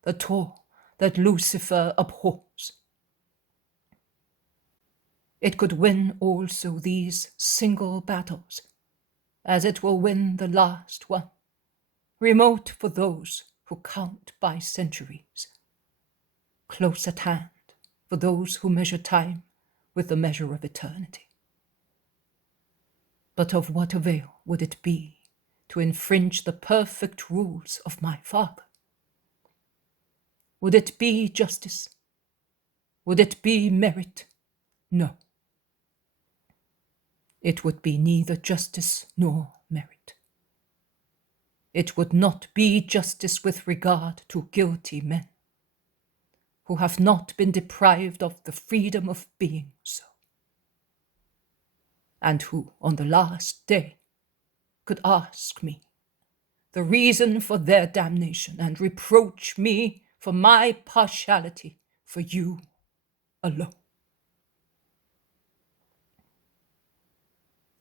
the Tor that Lucifer abhors. It could win also these single battles, as it will win the last one, remote for those who count by centuries, close at hand for those who measure time with the measure of eternity. But of what avail would it be to infringe the perfect rules of my Father, Would it be justice? Would it be merit? No. It would be neither justice nor merit. It would not be justice with regard to guilty men who have not been deprived of the freedom of being so, and who, on the last day, could ask me the reason for their damnation and reproach me for my partiality for you alone.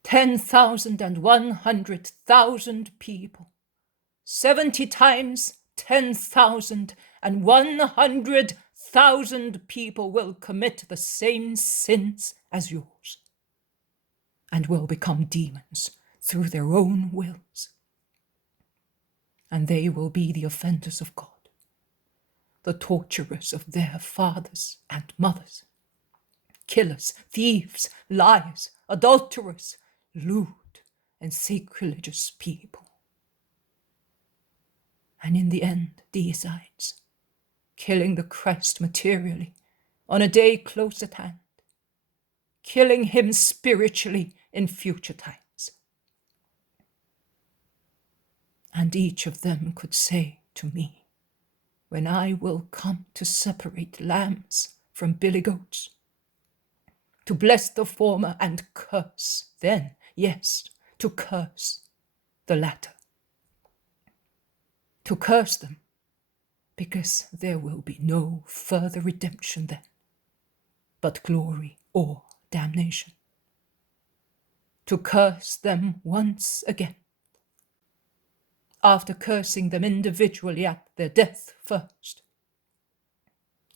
10,100,000 people, 70 times 10,100,000 people will commit the same sins as yours and will become demons through their own wills. And they will be the offenders of God, the torturers of their fathers and mothers, killers, thieves, liars, adulterers, lewd and sacrilegious people. And in the end, deicides, killing the Christ materially on a day close at hand, killing him spiritually in future times. And each of them could say to me, when I will come to separate lambs from billy goats, to bless the former and curse, then, yes, to curse the latter. To curse them, because there will be no further redemption then, but glory or damnation. To curse them once again, after cursing them individually at their death first,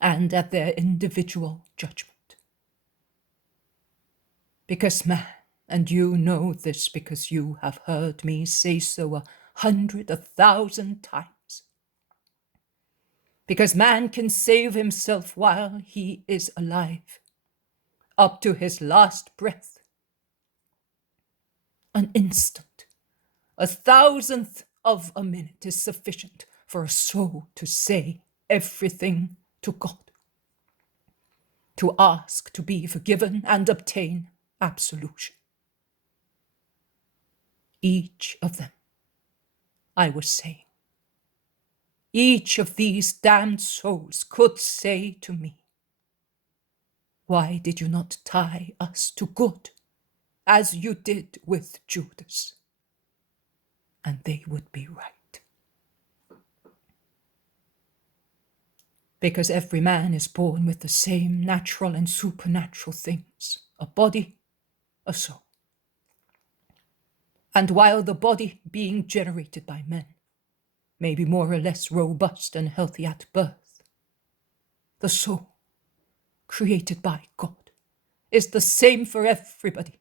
and at their individual judgment. Because man, and you know this because you have heard me say so 100, 1,000 times, because man can save himself while he is alive, up to his last breath. An instant, 1,000th of a minute is sufficient for a soul to say everything to God, to ask to be forgiven and obtain absolution. Each of them, I was saying, each of these damned souls could say to me, why did you not tie us to good, as you did with Judas? And they would be right. Because every man is born with the same natural and supernatural things, a body, a soul. And while the body being generated by men may be more or less robust and healthy at birth, the soul, created by God, is the same for everybody,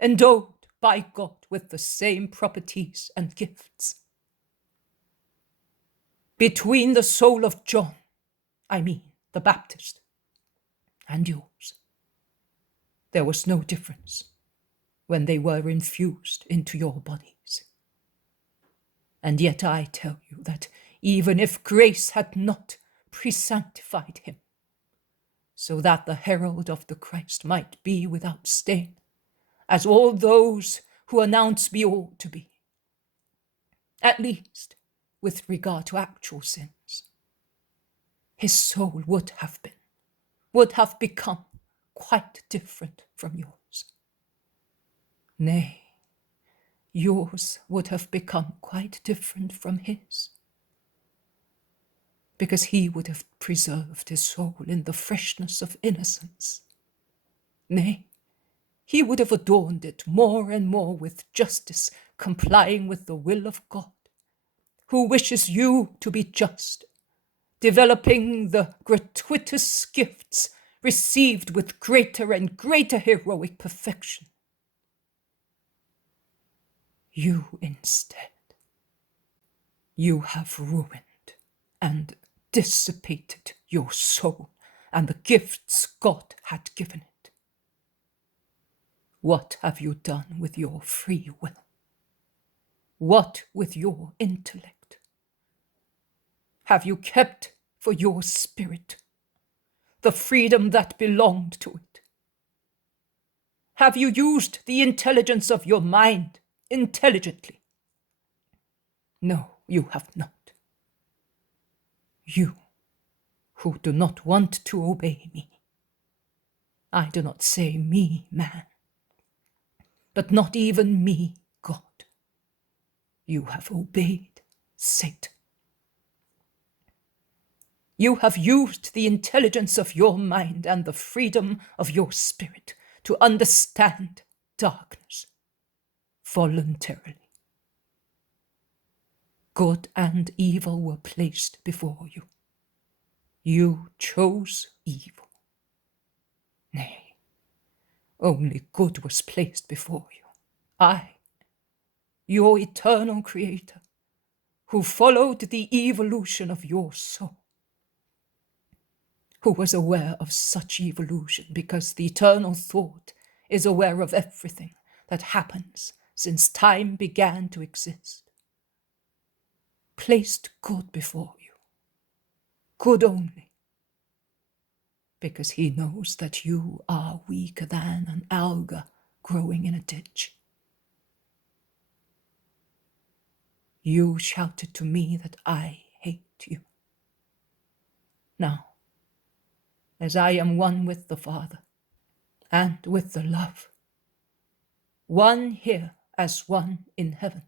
endowed by God with the same properties and gifts. Between the soul of John, I mean the Baptist, and yours, there was no difference when they were infused into your bodies. And yet I tell you that even if grace had not pre-sanctified him, so that the herald of the Christ might be without stain, as all those who announce me ought to be, at least with regard to actual sins, his soul would have become quite different from yours. Nay, yours would have become quite different from his, because he would have preserved his soul in the freshness of innocence. Nay, he would have adorned it more and more with justice, complying with the will of God, who wishes you to be just, developing the gratuitous gifts received with greater and greater heroic perfection. You instead, you have ruined and dissipated your soul and the gifts God had given it. What have you done with your free will? What with your intellect? Have you kept for your spirit, the freedom that belonged to it? Have you used the intelligence of your mind intelligently? No, you have not. You, who do not want to obey me. I do not say me, man, but not even me, God. You have obeyed Satan. You have used the intelligence of your mind and the freedom of your spirit to understand darkness voluntarily. Good and evil were placed before you. You chose evil. Nay, only good was placed before you. I, your eternal creator, who followed the evolution of your soul, who was aware of such evolution because the eternal thought is aware of everything that happens since time began to exist, placed good before you, good only, because he knows that you are weaker than an alga growing in a ditch. You shouted to me that I hate you. Now, as I am one with the Father and with the love, one here as one in heaven.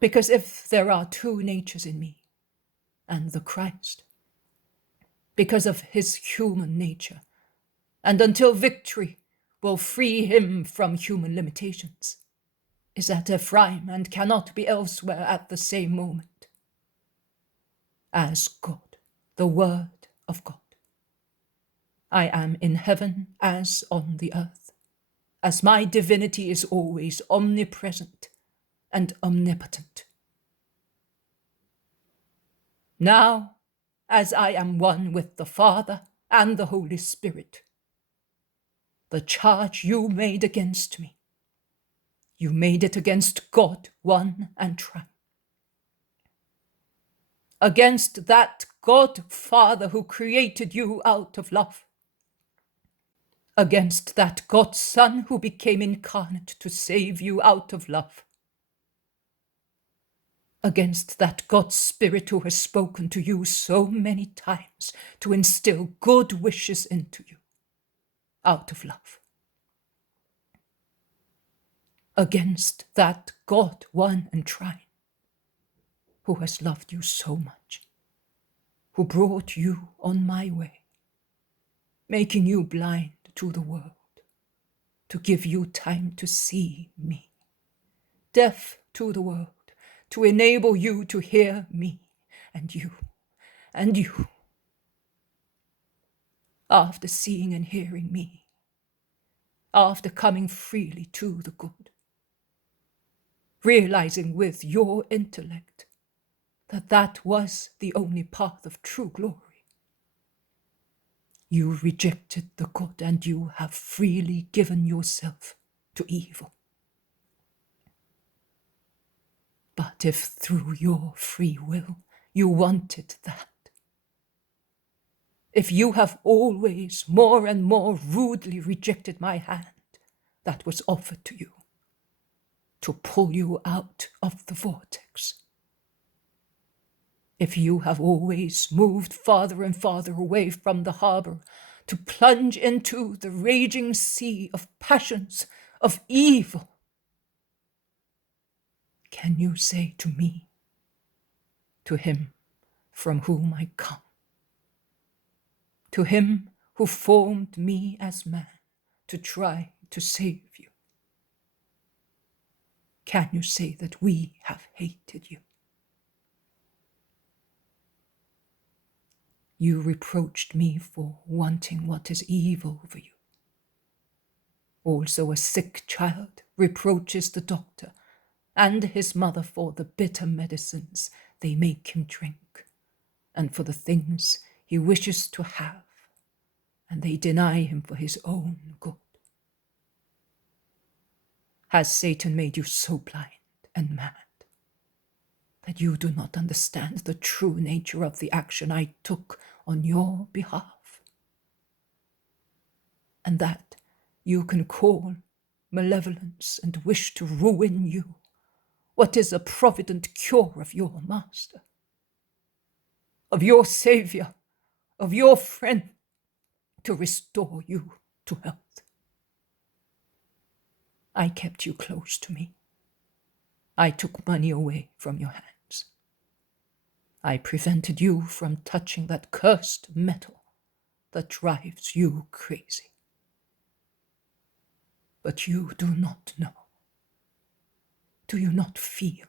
Because if there are two natures in me and the Christ, because of his human nature, and until victory will free him from human limitations, is at Ephraim and cannot be elsewhere at the same moment. As God, the Word of God, I am in heaven as on the earth, as my divinity is always omnipresent and omnipotent. Now, as I am one with the Father and the Holy Spirit, the charge you made against me, you made it against God, one and tri. Against that God Father who created you out of love. Against that God Son who became incarnate to save you out of love. Against that God Spirit who has spoken to you so many times to instill good wishes into you out of love. Against that God, one and trine, who has loved you so much, who brought you on my way, making you blind to the world, to give you time to see me, deaf to the world, to enable you to hear me, and you, after seeing and hearing me, after coming freely to the good, realizing with your intellect that that was the only path of true glory. You rejected the good and you have freely given yourself to evil. But if through your free will you wanted that, if you have always more and more rudely rejected my hand that was offered to you to pull you out of the vortex, if you have always moved farther and farther away from the harbor to plunge into the raging sea of passions, of evil, can you say to me, to him from whom I come, to him who formed me as man to try to save you, can you say that we have hated you? You reproached me for wanting what is evil for you. Also a sick child reproaches the doctor and his mother for the bitter medicines they make him drink, and for the things he wishes to have, and they deny him for his own good. Has Satan made you so blind and mad that you do not understand the true nature of the action I took on your behalf, and that you can call malevolence and wish to ruin you what is a provident cure of your master, of your Saviour, of your friend, to restore you to health. I kept you close to me. I took money away from your hands. I prevented you from touching that cursed metal that drives you crazy. But you do not know. Do you not feel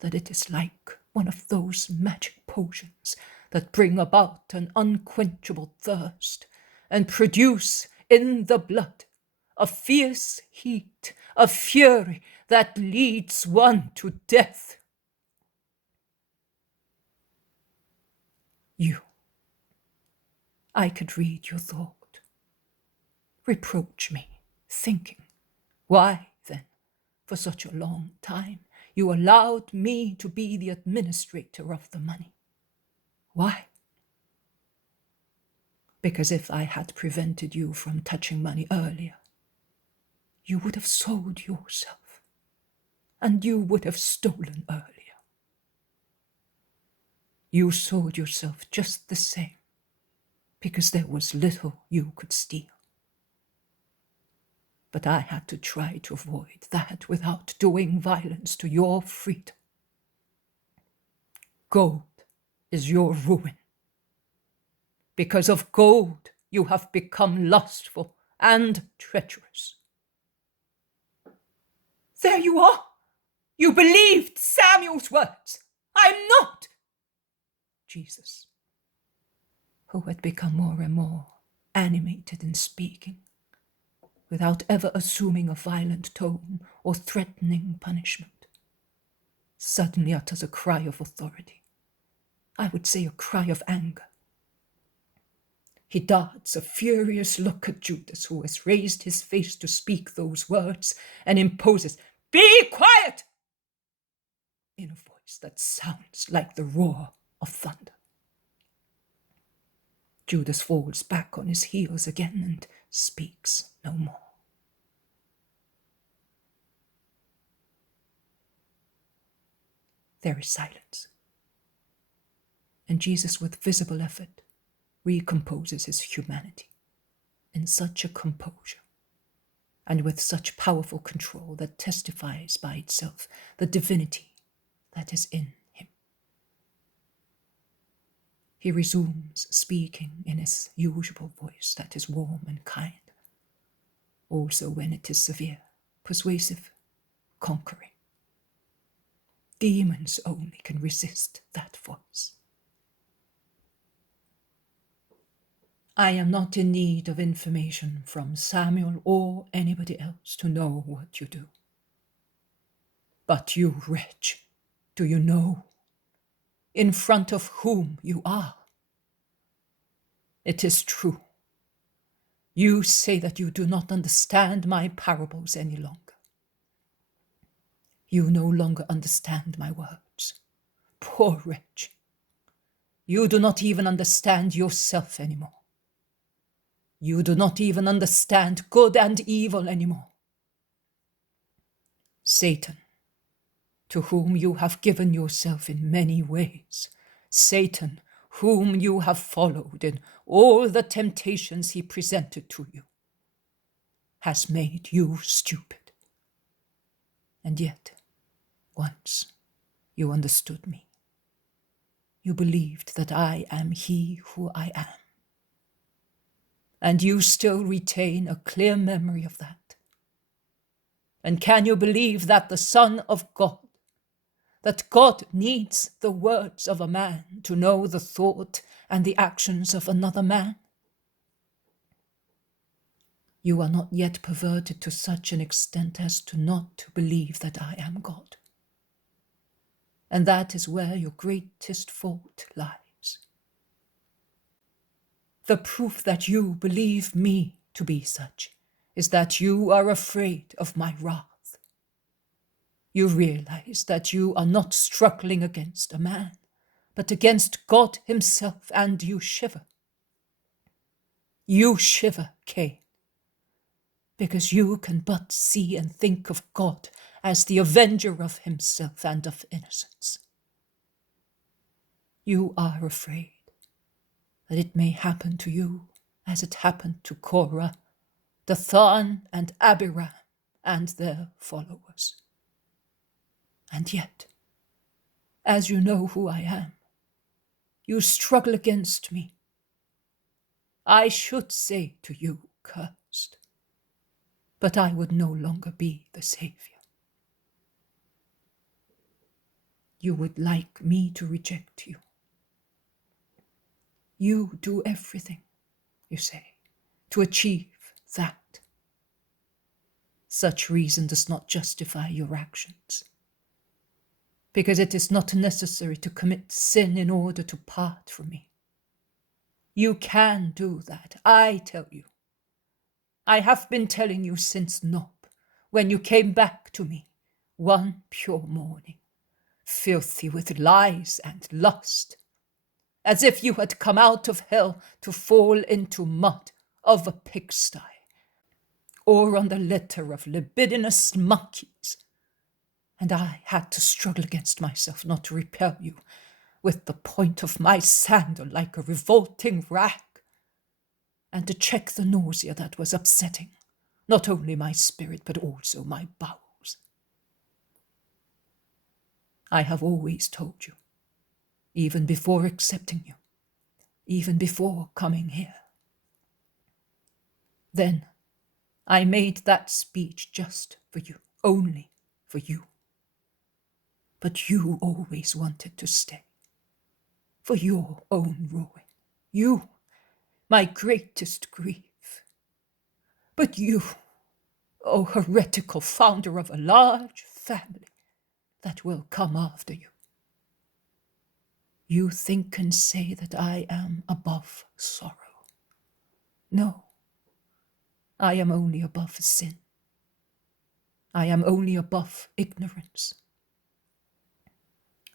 that it is like one of those magic potions that bring about an unquenchable thirst and produce in the blood a fierce heat, a fury that leads one to death? You, I could read your thought. Reproach me, thinking, why then, for such a long time, you allowed me to be the administrator of the money. Why? Because if I had prevented you from touching money earlier, you would have sold yourself, and you would have stolen earlier. You sold yourself just the same, because there was little you could steal. But I had to try to avoid that without doing violence to your freedom. Gold is your ruin. Because of gold, you have become lustful and treacherous. There you are! You believed Samuel's words! I'm not! Jesus, who had become more and more animated in speaking, without ever assuming a violent tone or threatening punishment, suddenly utters a cry of authority. I would say a cry of anger. He darts a furious look at Judas, who has raised his face to speak those words, and imposes, "Be quiet!" in a voice that sounds like the roar of thunder. Judas falls back on his heels again and speaks no more. There is silence, and Jesus, with visible effort, recomposes his humanity in such a composure and with such powerful control that testifies by itself the divinity that is in him. He resumes speaking in his usual voice that is warm and kind, also when it is severe, persuasive, conquering. Demons only can resist that voice. I am not in need of information from Samuel or anybody else to know what you do. But you wretch, do you know in front of whom you are? It is true. You say that you do not understand my parables any longer. You no longer understand my words. Poor wretch. You do not even understand yourself anymore. You do not even understand good and evil anymore. Satan, to whom you have given yourself in many ways, Satan, whom you have followed in all the temptations he presented to you, has made you stupid. And yet, once you understood me. You believed that I am he who I am. And you still retain a clear memory of that. And can you believe that the Son of God, that God needs the words of a man to know the thought and the actions of another man? You are not yet perverted to such an extent as to not to believe that I am God. And that is where your greatest fault lies. The proof that you believe me to be such is that you are afraid of my wrath. You realize that you are not struggling against a man, but against God himself, and you shiver. You shiver, Cain, because you can but see and think of God as the avenger of himself and of innocence. You are afraid that it may happen to you as it happened to Korah, Dathan, and Abiram, and their followers. And yet, as you know who I am, you struggle against me. I should say to you, cursed, but I would no longer be the Savior. You would like me to reject you. You do everything, you say, to achieve that. Such reason does not justify your actions, because it is not necessary to commit sin in order to part from me. You can do that, I tell you. I have been telling you since Nob, when you came back to me one pure morning, filthy with lies and lust, as if you had come out of hell to fall into mud of a pigsty, or on the litter of libidinous monkeys. And I had to struggle against myself not to repel you with the point of my sandal like a revolting rag, and to check the nausea that was upsetting not only my spirit but also my bowels. I have always told you, even before accepting you, even before coming here. Then I made that speech just for you, only for you. But you always wanted to stay, for your own ruin. You, my greatest grief. But you, O heretical founder of a large family that will come after you, you think and say that I am above sorrow. No, I am only above sin. I am only above ignorance.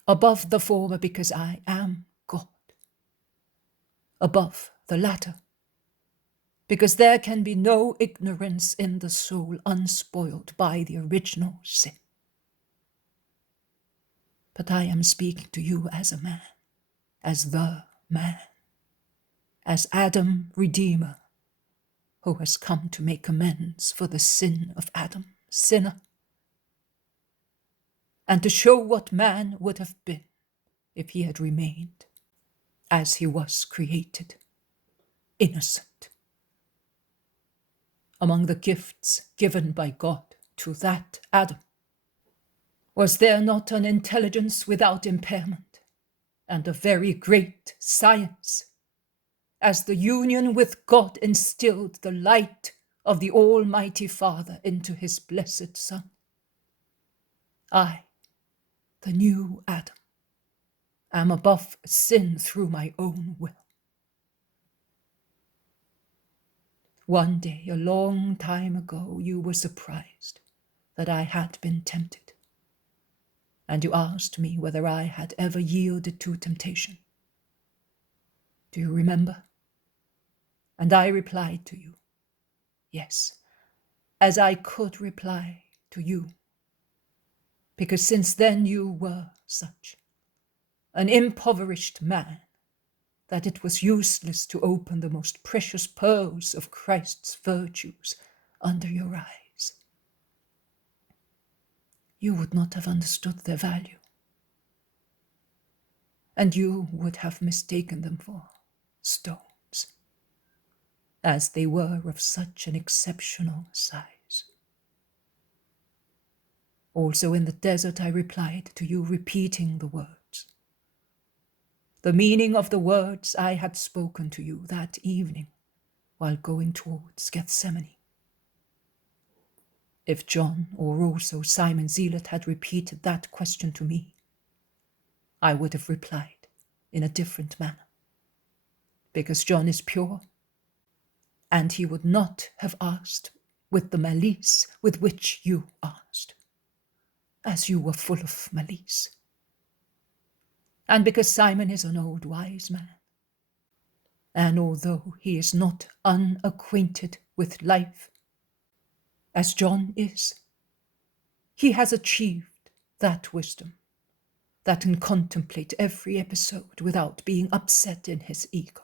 Above the former because I am God. Above the latter because there can be no ignorance in the soul unspoiled by the original sin. But I am speaking to you as a man, as the man, as Adam Redeemer, who has come to make amends for the sin of Adam, sinner, and to show what man would have been if he had remained as he was created, innocent. Among the gifts given by God to that Adam, was there not an intelligence without impairment, and a very great science, as the union with God instilled the light of the Almighty Father into his blessed Son? I, the new Adam, am above sin through my own will. One day, a long time ago, you were surprised that I had been tempted, and you asked me whether I had ever yielded to temptation. Do you remember? And I replied to you, yes, as I could reply to you, because since then you were such an impoverished man that it was useless to open the most precious pearls of Christ's virtues under your eyes. You would not have understood their value, and you would have mistaken them for stones, as they were of such an exceptional size. Also in the desert I replied to you, repeating the words, the meaning of the words I had spoken to you that evening while going towards Gethsemane. If John or also Simon Zealot had repeated that question to me, I would have replied in a different manner, because John is pure, and he would not have asked with the malice with which you asked. as you were full of malice. And because Simon is an old wise man, and although he is not unacquainted with life, as John is, he has achieved that wisdom that can contemplate every episode without being upset in his ego.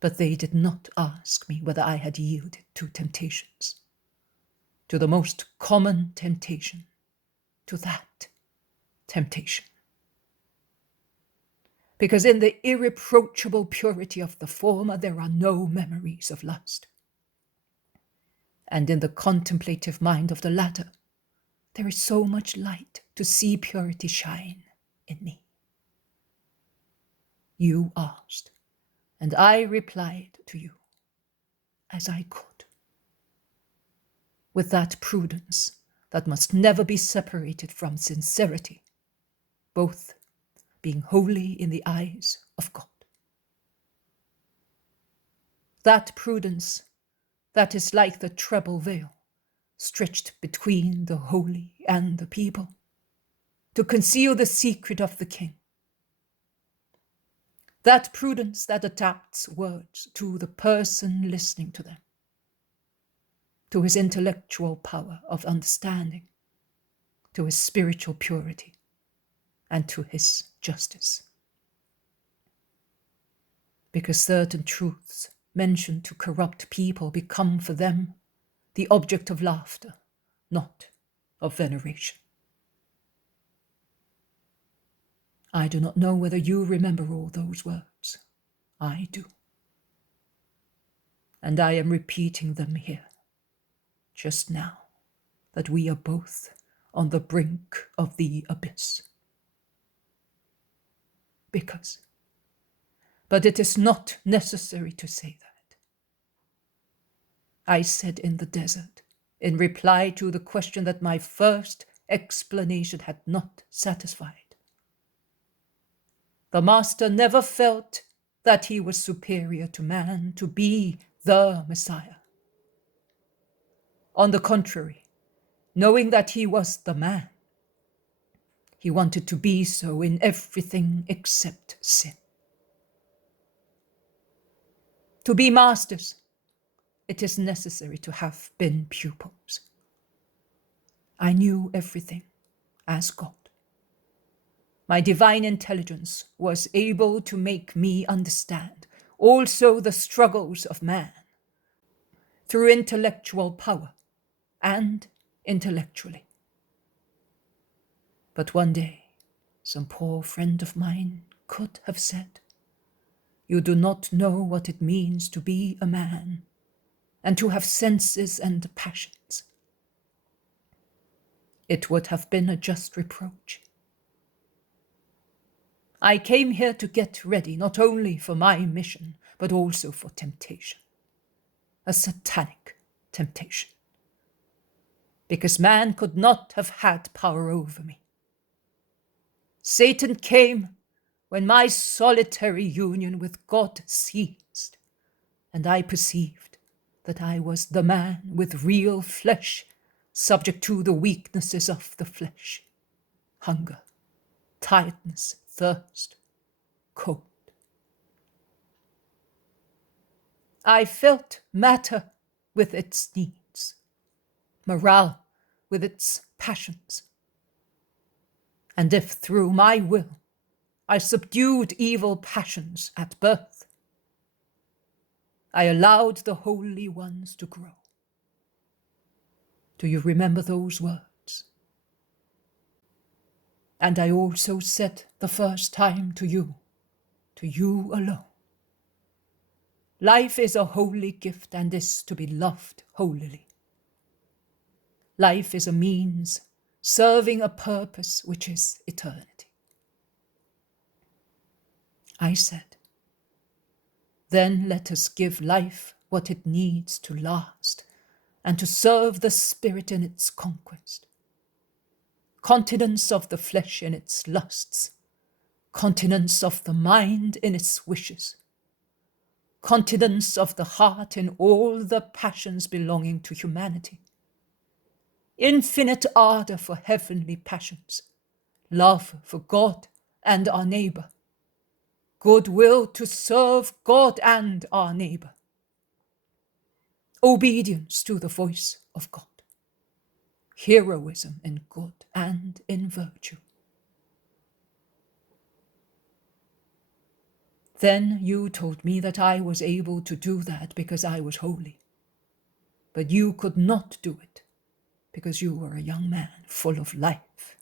But they did not ask me whether I had yielded to temptations, to the most common temptation, to that temptation. Because in the irreproachable purity of the former, there are no memories of lust. And in the contemplative mind of the latter, there is so much light to see purity shine in me. You asked, and I replied to you as I could, with that prudence that must never be separated from sincerity, both being holy in the eyes of God. That prudence that is like the treble veil stretched between the holy and the people, to conceal the secret of the king. That prudence that adapts words to the person listening to them, to his intellectual power of understanding, to his spiritual purity, and to his justice. Because certain truths mentioned to corrupt people become for them the object of laughter, not of veneration. I do not know whether you remember all those words. I do. And I am repeating them here, just now, that we are both on the brink of the abyss. But it is not necessary to say that. I said in the desert, in reply to the question that my first explanation had not satisfied. The Master never felt that he was superior to man, to be the Messiah. On the contrary, knowing that he was the man, he wanted to be so in everything except sin. To be masters, it is necessary to have been pupils. I knew everything as God. My divine intelligence was able to make me understand also the struggles of man through intellectual power and intellectually. But one day, some poor friend of mine could have said, "You do not know what it means to be a man and to have senses and passions." It would have been a just reproach. I came here to get ready not only for my mission, but also for temptation. A satanic temptation. Because man could not have had power over me. Satan came when my solitary union with God ceased, and I perceived that I was the man with real flesh, subject to the weaknesses of the flesh, hunger, tiredness, thirst, cold. I felt matter with its needs, morale with its passions. And if through my will I subdued evil passions at birth, I allowed the holy ones to grow. Do you remember those words? And I also said the first time to you alone, life is a holy gift and is to be loved holily. Life is a means serving a purpose which is eternity. I said, then let us give life what it needs to last and to serve the spirit in its conquest. Continence of the flesh in its lusts, continence of the mind in its wishes, continence of the heart in all the passions belonging to humanity. infinite ardor for heavenly passions, love for God and our neighbor, goodwill to serve God and our neighbor, obedience to the voice of God, heroism in good and in virtue. Then you told me that I was able to do that because I was holy. But you could not do it because you were a young man full of life.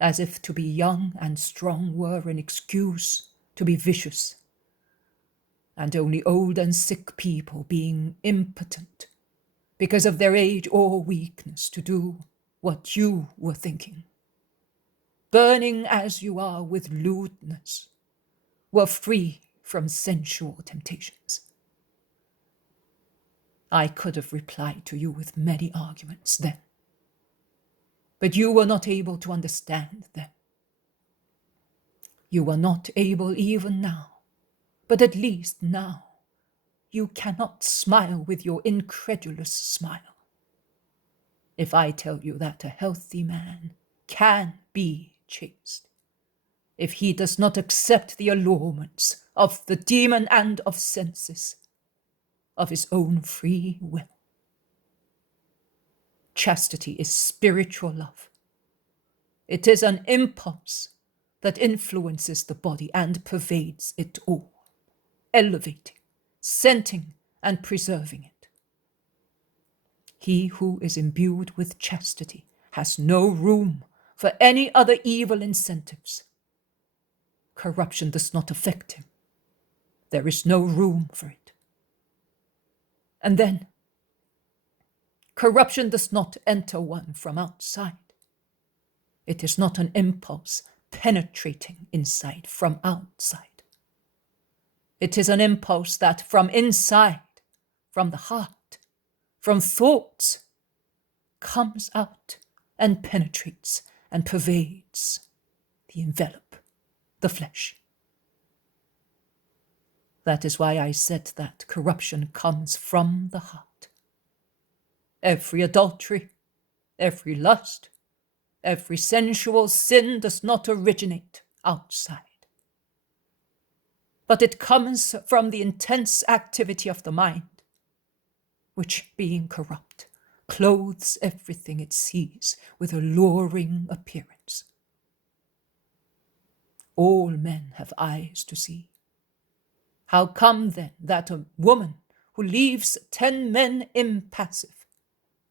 As if to be young and strong were an excuse to be vicious, and only old and sick people being impotent because of their age or weakness to do what you were thinking, burning as you are with lewdness, were free from sensual temptations. I could have replied to you with many arguments then, but you were not able to understand them. You are not able even now, but at least now you cannot smile with your incredulous smile. If I tell you that a healthy man can be chaste, if he does not accept the allurements of the demon and of senses, of his own free will. Chastity is spiritual love. It is an impulse that influences the body and pervades it all, elevating, scenting, and preserving it. He who is imbued with chastity has no room for any other evil incentives. Corruption does not affect him. There is no room for it. And then, corruption does not enter one from outside. It is not an impulse penetrating inside from outside. It is an impulse that from inside, from the heart, from thoughts, comes out and penetrates and pervades the envelope, the flesh. That is why I said that corruption comes from the heart. Every adultery, every lust, every sensual sin does not originate outside, but it comes from the intense activity of the mind, which, being corrupt, clothes everything it sees with alluring appearance. All men have eyes to see. How come then that a woman who leaves 10 men impassive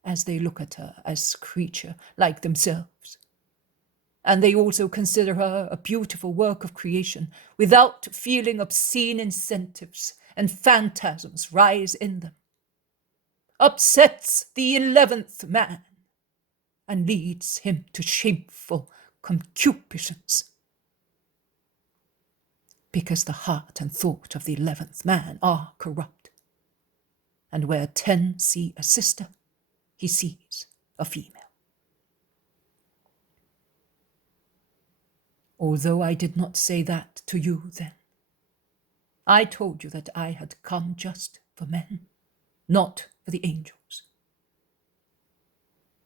as they look at her as a creature like themselves, and they also consider her a beautiful work of creation, without feeling obscene incentives and phantasms rise in them, upsets the 11th man and leads him to shameful concupiscence? Because the heart and thought of the 11th man are corrupt, and where 10 see a sister, he sees a female. Although I did not say that to you then, I told you that I had come just for men, not for the angels.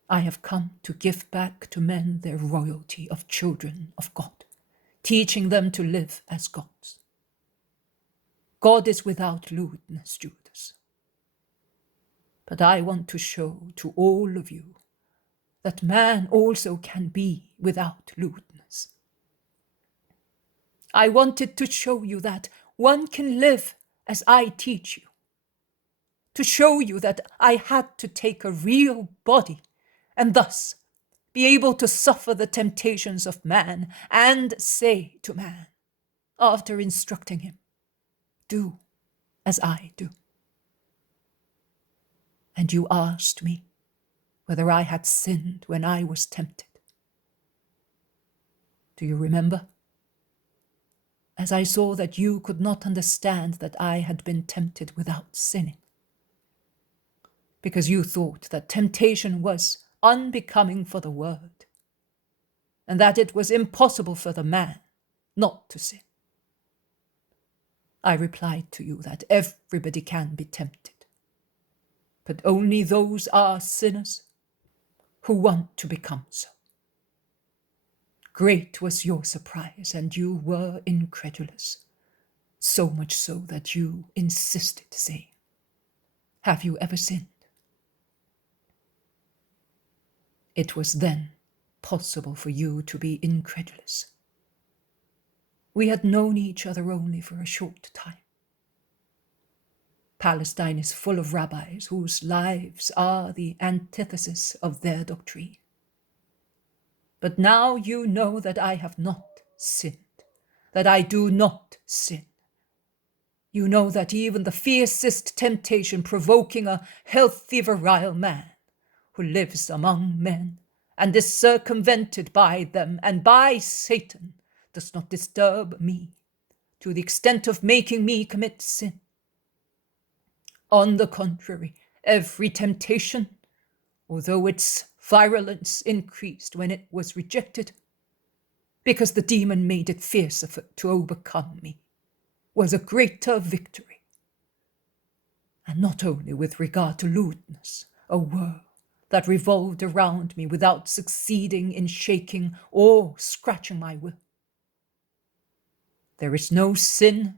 I have come to give back to men their royalty of children of God, teaching them to live as gods. God is without lewdness, Judas. But I want to show to all of you that man also can be without lewdness. I wanted to show you that one can live as I teach you, to show you that I had to take a real body and thus be able to suffer the temptations of man and say to man, after instructing him, do as I do. And you asked me whether I had sinned when I was tempted. Do you remember? As I saw that you could not understand that I had been tempted without sinning, because you thought that temptation was unbecoming for the word, and that it was impossible for the man not to sin. I replied to you that everybody can be tempted, but only those are sinners who want to become so. Great was your surprise, and you were incredulous, so much so that you insisted, saying, "Have you ever sinned?" It was then possible for you to be incredulous. We had known each other only for a short time. Palestine is full of rabbis whose lives are the antithesis of their doctrine. But now you know that I have not sinned, that I do not sin. You know that even the fiercest temptation provoking a healthy virile man who lives among men and is circumvented by them and by Satan does not disturb me to the extent of making me commit sin. On the contrary, every temptation, although its virulence increased when it was rejected, because the demon made it fiercer to overcome me, was a greater victory. And not only with regard to lewdness, a whirl that revolved around me without succeeding in shaking or scratching my will. There is no sin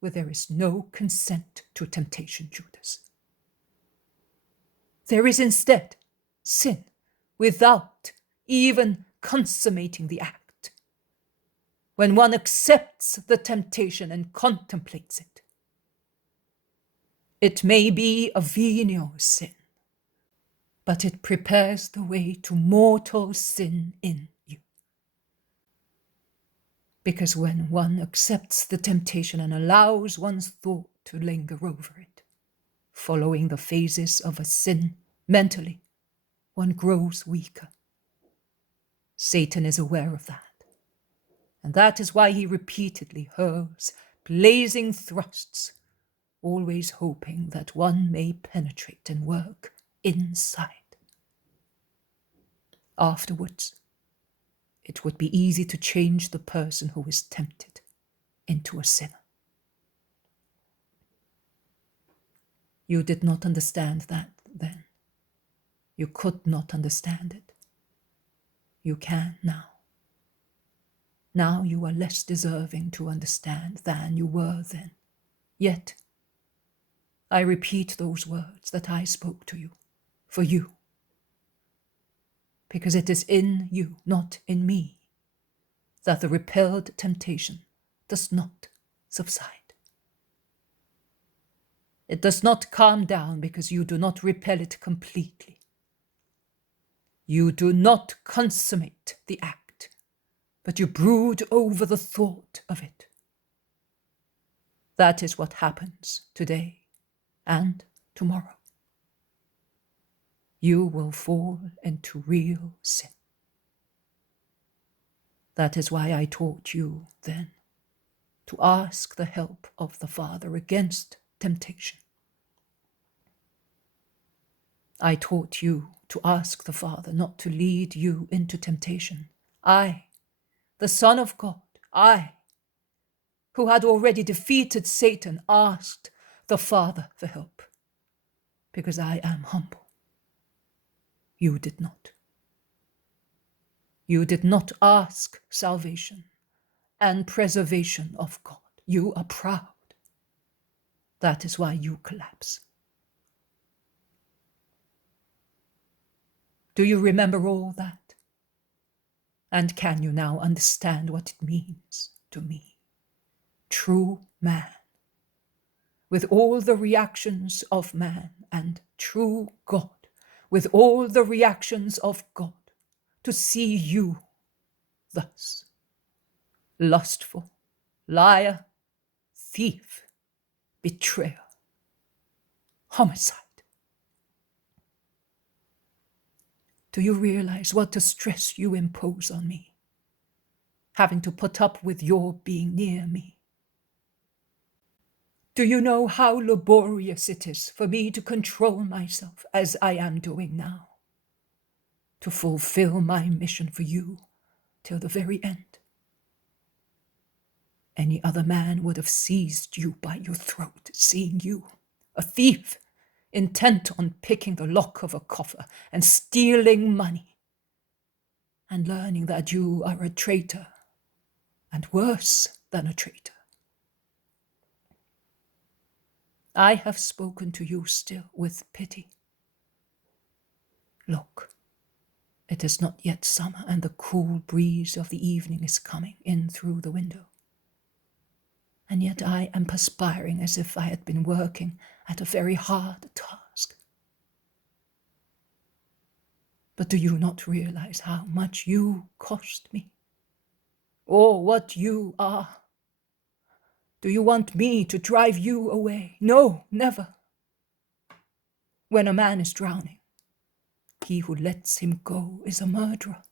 where there is no consent to temptation, Judas. There is instead sin without even consummating the act. When one accepts the temptation and contemplates it, it may be a venial sin, but it prepares the way to mortal sin in you. Because when one accepts the temptation and allows one's thought to linger over it, following the phases of a sin mentally, one grows weaker. Satan is aware of that. And that is why he repeatedly hurls blazing thrusts, always hoping that one may penetrate and work inside. Afterwards, it would be easy to change the person who is tempted into a sinner. You did not understand that then. You could not understand it. You can now. Now you are less deserving to understand than you were then. Yet, I repeat those words that I spoke to you, for you. Because it is in you, not in me, that the repelled temptation does not subside. It does not calm down because you do not repel it completely. You do not consummate the act, but you brood over the thought of it. That is what happens today and tomorrow. You will fall into real sin. That is why I taught you then to ask the help of the Father against temptation. I taught you to ask the Father not to lead you into temptation. I, the Son of God, I, who had already defeated Satan, asked the Father for help, because I am humble. You did not. You did not ask salvation and preservation of God. You are proud. That is why you collapse. Do you remember all that? And can you now understand what it means to me? True man, with all the reactions of man, and true God, with all the reactions of God, to see you thus, lustful, liar, thief, betrayer, homicide. Do you realize what a stress you impose on me, having to put up with your being near me? Do you know how laborious it is for me to control myself as I am doing now, to fulfill my mission for you till the very end? Any other man would have seized you by your throat, seeing you, a thief, intent on picking the lock of a coffer and stealing money, and learning that you are a traitor, and worse than a traitor. I have spoken to you still with pity. Look, it is not yet summer, and the cool breeze of the evening is coming in through the window. And yet I am perspiring as if I had been working at a very hard task. But do you not realize how much you cost me? Or what you are? Do you want me to drive you away? No, never. When a man is drowning, he who lets him go is a murderer.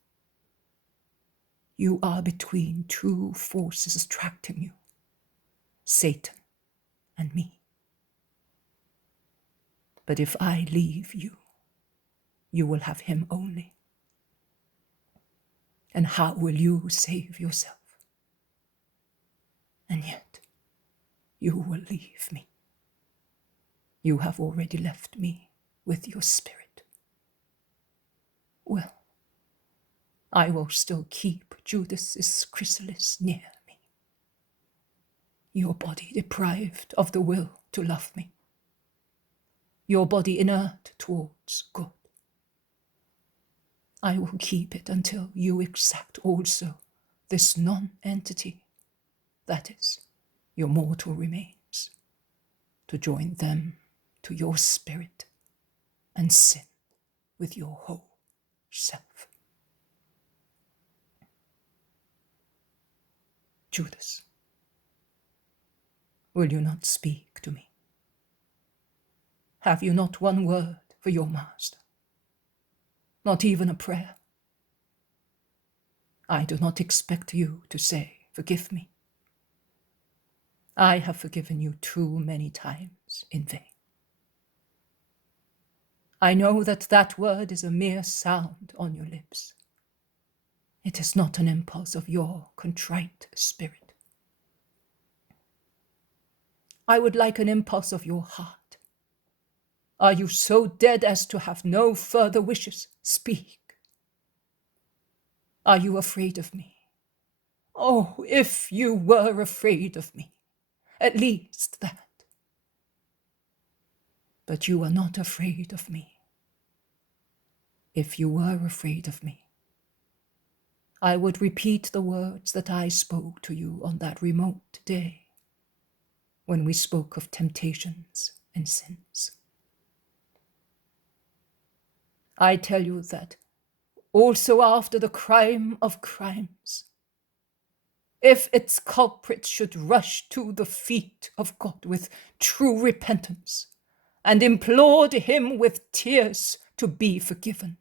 You are between two forces attracting you, Satan and me. But if I leave you, you will have him only. And how will you save yourself? And yet, you will leave me. You have already left me with your spirit. Well, I will still keep Judas's chrysalis near me. Your body deprived of the will to love me. Your body inert towards good. I will keep it until you exact also this non-entity, that is, your mortal remains, to join them to your spirit and sin with your whole self. Judas, will you not speak to me? Have you not one word for your master? Not even a prayer? I do not expect you to say, forgive me. I have forgiven you too many times in vain. I know that that word is a mere sound on your lips. It is not an impulse of your contrite spirit. I would like an impulse of your heart. Are you so dead as to have no further wishes? Speak. Are you afraid of me? Oh, if you were afraid of me, at least that. But you are not afraid of me. If you were afraid of me, I would repeat the words that I spoke to you on that remote day when we spoke of temptations and sins. I tell you that also after the crime of crimes, if its culprit should rush to the feet of God with true repentance and implore him with tears to be forgiven,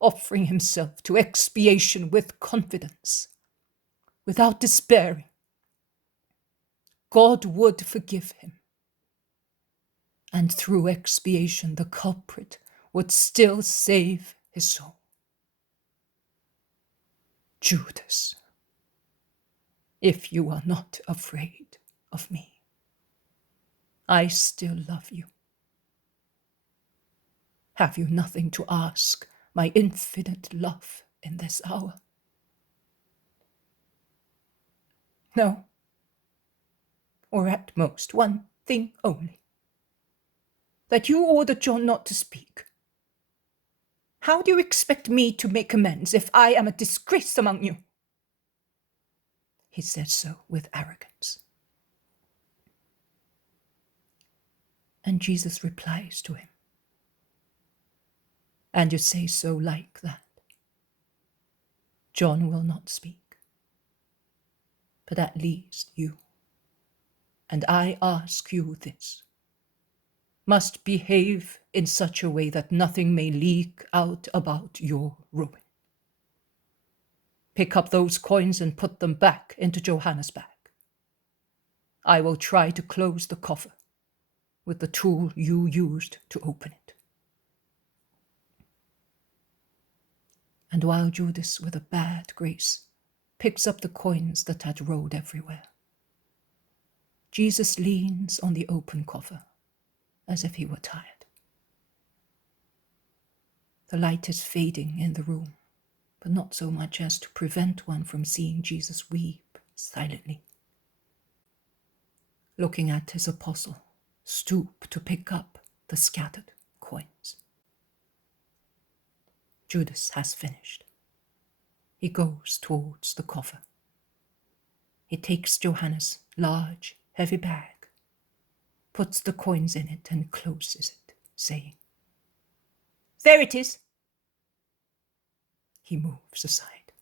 offering himself to expiation with confidence, without despairing, God would forgive him. And through expiation, the culprit would still save his soul. Judas, if you are not afraid of me, I still love you. Have you nothing to ask my infinite love in this hour? No, or at most one thing only, that you ordered John not to speak. How do you expect me to make amends if I am a disgrace among you? He said so with arrogance. And Jesus replies to him, and you say so like that. John will not speak, but at least you, and I ask you this, must behave in such a way that nothing may leak out about your ruin. Pick up those coins and put them back into Johanna's bag. I will try to close the coffer with the tool you used to open it. And while Judas, with a bad grace, picks up the coins that had rolled everywhere, Jesus leans on the open coffer as if he were tired. The light is fading in the room, but not so much as to prevent one from seeing Jesus weep silently. Looking at his apostle, stoop to pick up the scattered coins. Judas has finished. He goes towards the coffer. He takes Johanna's large, heavy bag, puts the coins in it and closes it, saying, "There it is." He moves aside.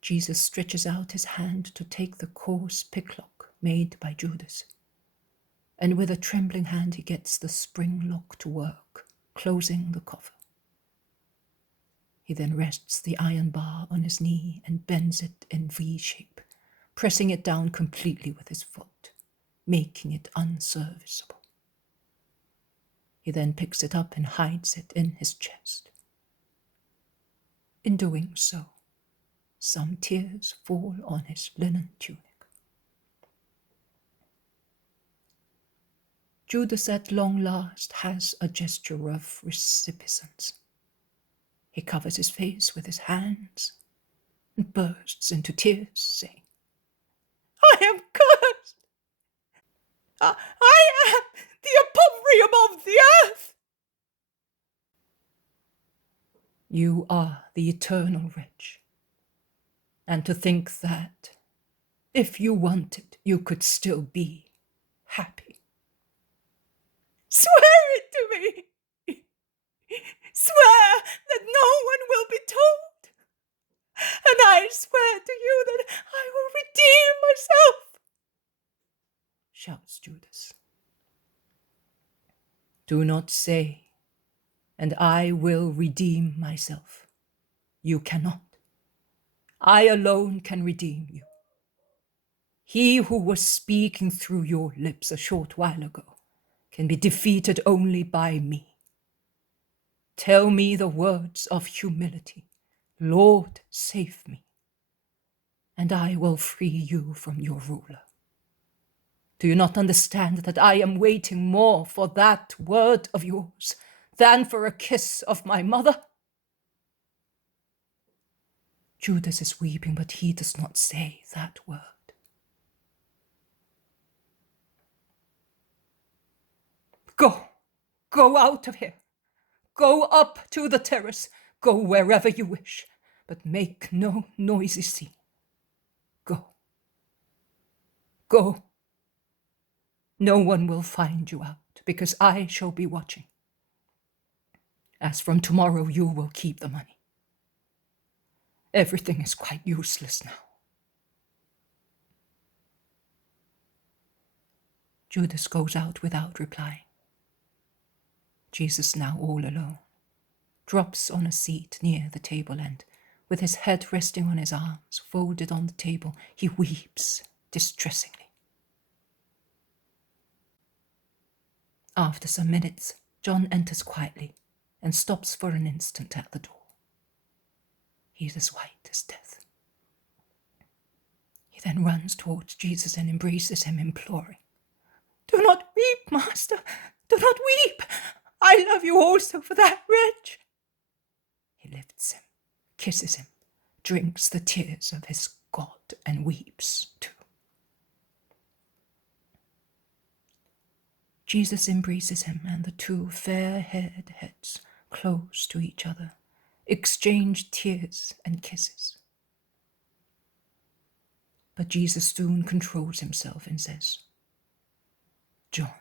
Jesus stretches out his hand to take the coarse picklock made by Judas, and with a trembling hand he gets the spring lock to work, closing the coffer. He then rests the iron bar on his knee and bends it in V shape, pressing it down completely with his foot, making it unserviceable. He then picks it up and hides it in his chest. In doing so, some tears fall on his linen tunic. Judas at long last has a gesture of recipiscence. He covers his face with his hands and bursts into tears, saying, "I am cursed! I am the opprobrium of the earth!" You are the eternal wretch, and to think that, if you wanted, you could still be happy. Swear it to me! Swear that no one will be told, and I swear to you that I will redeem myself, shouts Judas. Do not say, "and I will redeem myself." You cannot. I alone can redeem you. He who was speaking through your lips a short while ago can be defeated only by me. Tell me the words of humility, "Lord, save me," and I will free you from your ruler. Do you not understand that I am waiting more for that word of yours than for a kiss of my mother? Judas is weeping, but he does not say that word. Go out of here. Go up to the terrace. Go wherever you wish, but make no noisy scene. Go. Go. No one will find you out, because I shall be watching. As from tomorrow, you will keep the money. Everything is quite useless now. Judas goes out without replying. Jesus, now all alone, drops on a seat near the table and, with his head resting on his arms folded on the table, he weeps distressingly. After some minutes, John enters quietly and stops for an instant at the door. He is as white as death. He then runs towards Jesus and embraces him, imploring, "Do not weep, Master! Do not weep! I love you also for that wretch." He lifts him, kisses him, drinks the tears of his God, and weeps too. Jesus embraces him, and the two fair-haired heads, close to each other, exchange tears and kisses. But Jesus soon controls himself and says, "John,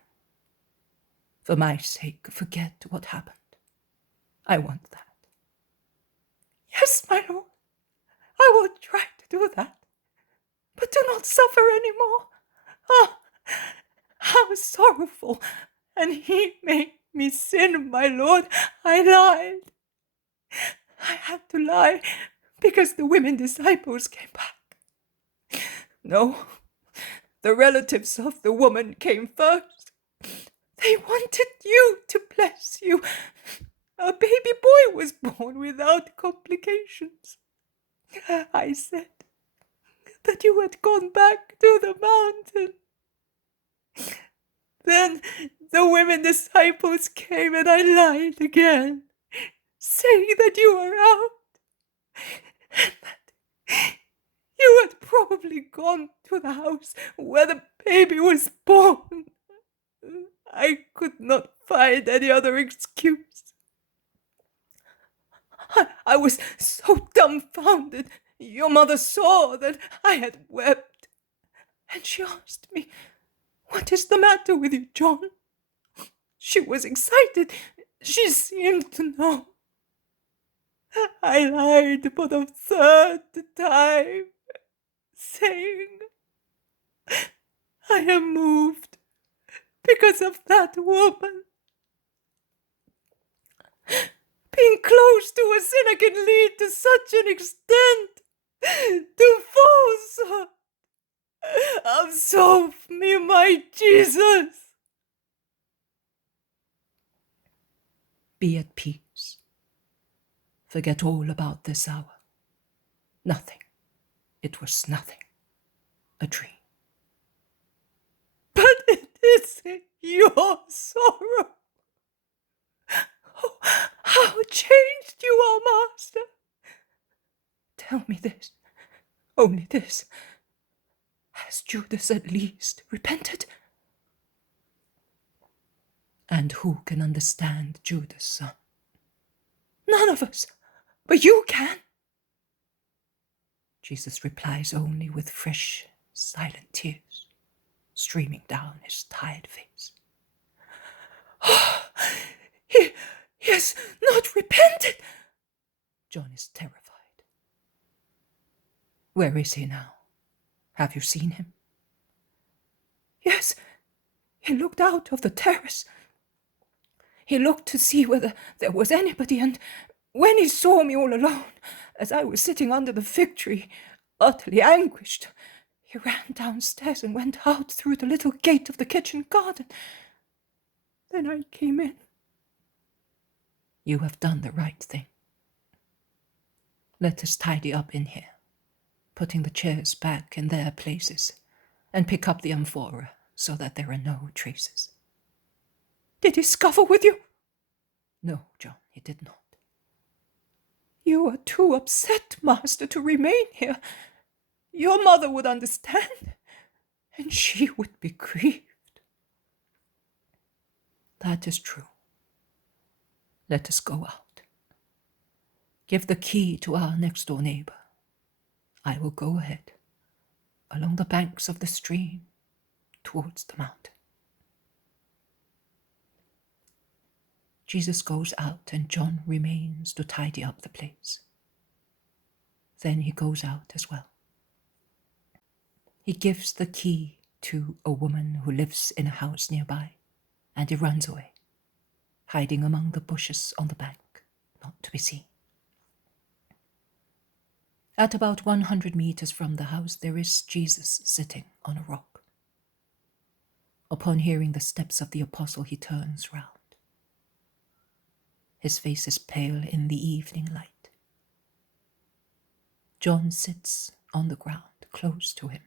for my sake, forget what happened. I want that." "Yes, my Lord, I will try to do that, but do not suffer any more. Ah, how sorrowful, and he made me sin, my Lord. I lied. I had to lie because the women disciples came back. No, the relatives of the woman came first. They wanted you to bless you. A baby boy was born without complications. I said that you had gone back to the mountain. Then the women disciples came and I lied again, saying that you were out and that you had probably gone to the house where the baby was born. I could not find any other excuse. I was so dumbfounded. Your mother saw that I had wept, and she asked me, "What is the matter with you, John?" She was excited. She seemed to know. I lied for the third time, saying, "I am moved because of that woman." Being close to a sinner can lead to such an extent to falsehood. Absolve me, my Jesus. Be at peace. Forget all about this hour. Nothing. It was nothing. A dream. But it is your sorrow. Oh, how changed you are, Master. Tell me this, only this. Has Judas at least repented? And who can understand Judas, son? None of us, but you can. Jesus replies only with fresh, silent tears streaming down his tired face. Oh, he has not repented. John is terrified. Where is he now? Have you seen him? Yes, he looked out of the terrace. He looked to see whether there was anybody, and when he saw me all alone, as I was sitting under the fig tree, utterly anguished, he ran downstairs and went out through the little gate of the kitchen garden. Then I came in. You have done the right thing. Let us tidy up in here, putting the chairs back in their places, and pick up the amphora so that there are no traces. Did he scuffle with you? No, John, he did not. You are too upset, Master, to remain here. Your mother would understand, and she would be grieved. That is true. Let us go out. Give the key to our next-door neighbor. I will go ahead, along the banks of the stream, towards the mountain. Jesus goes out, and John remains to tidy up the place. Then he goes out as well. He gives the key to a woman who lives in a house nearby, and he runs away, hiding among the bushes on the bank, not to be seen. At about 100 meters from the house, there is Jesus sitting on a rock. Upon hearing the steps of the apostle, he turns round. His face is pale in the evening light. John sits on the ground close to him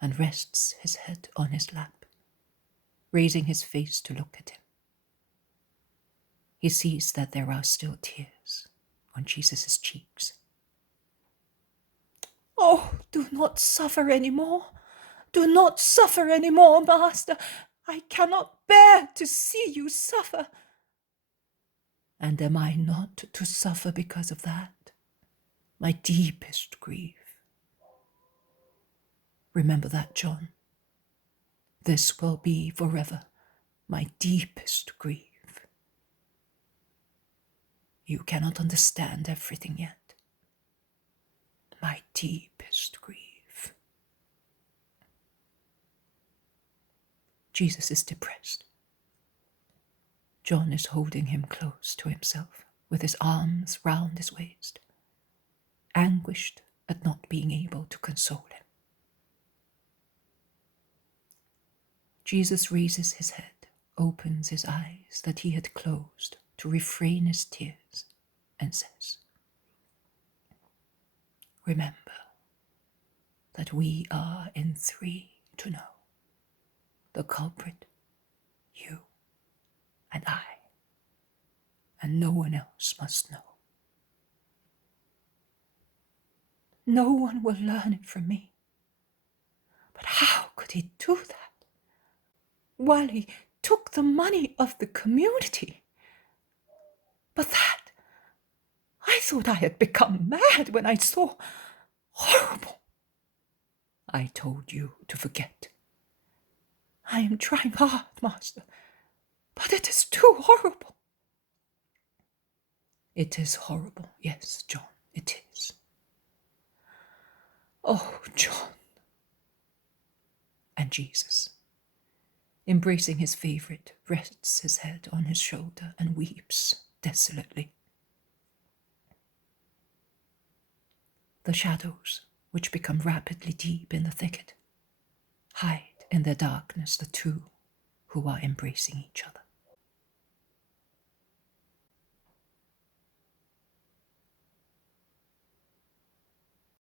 and rests his head on his lap, raising his face to look at him. He sees that there are still tears on Jesus' cheeks. Oh, do not suffer any more. Do not suffer any more, Master. I cannot bear to see you suffer. And am I not to suffer because of that? My deepest grief. Remember that, John. This will be forever my deepest grief. You cannot understand everything yet. My deepest grief. Jesus is depressed. John is holding him close to himself, with his arms round his waist, anguished at not being able to console him. Jesus raises his head, opens his eyes that he had closed to refrain his tears, and says, "Remember that we are in three to know the culprit You and I, and no one else must know. No one will learn it from me. But how could he do that? While he took the money of the community. But that, I thought I had become mad when I saw. Horrible. I told you to forget. I am trying hard, Master, but it is too horrible. It is horrible, yes, John, it is. Oh, John. And Jesus, embracing his favorite, rests his head on his shoulder and weeps desolately. The shadows, which become rapidly deep in the thicket, hide in their darkness the two who are embracing each other.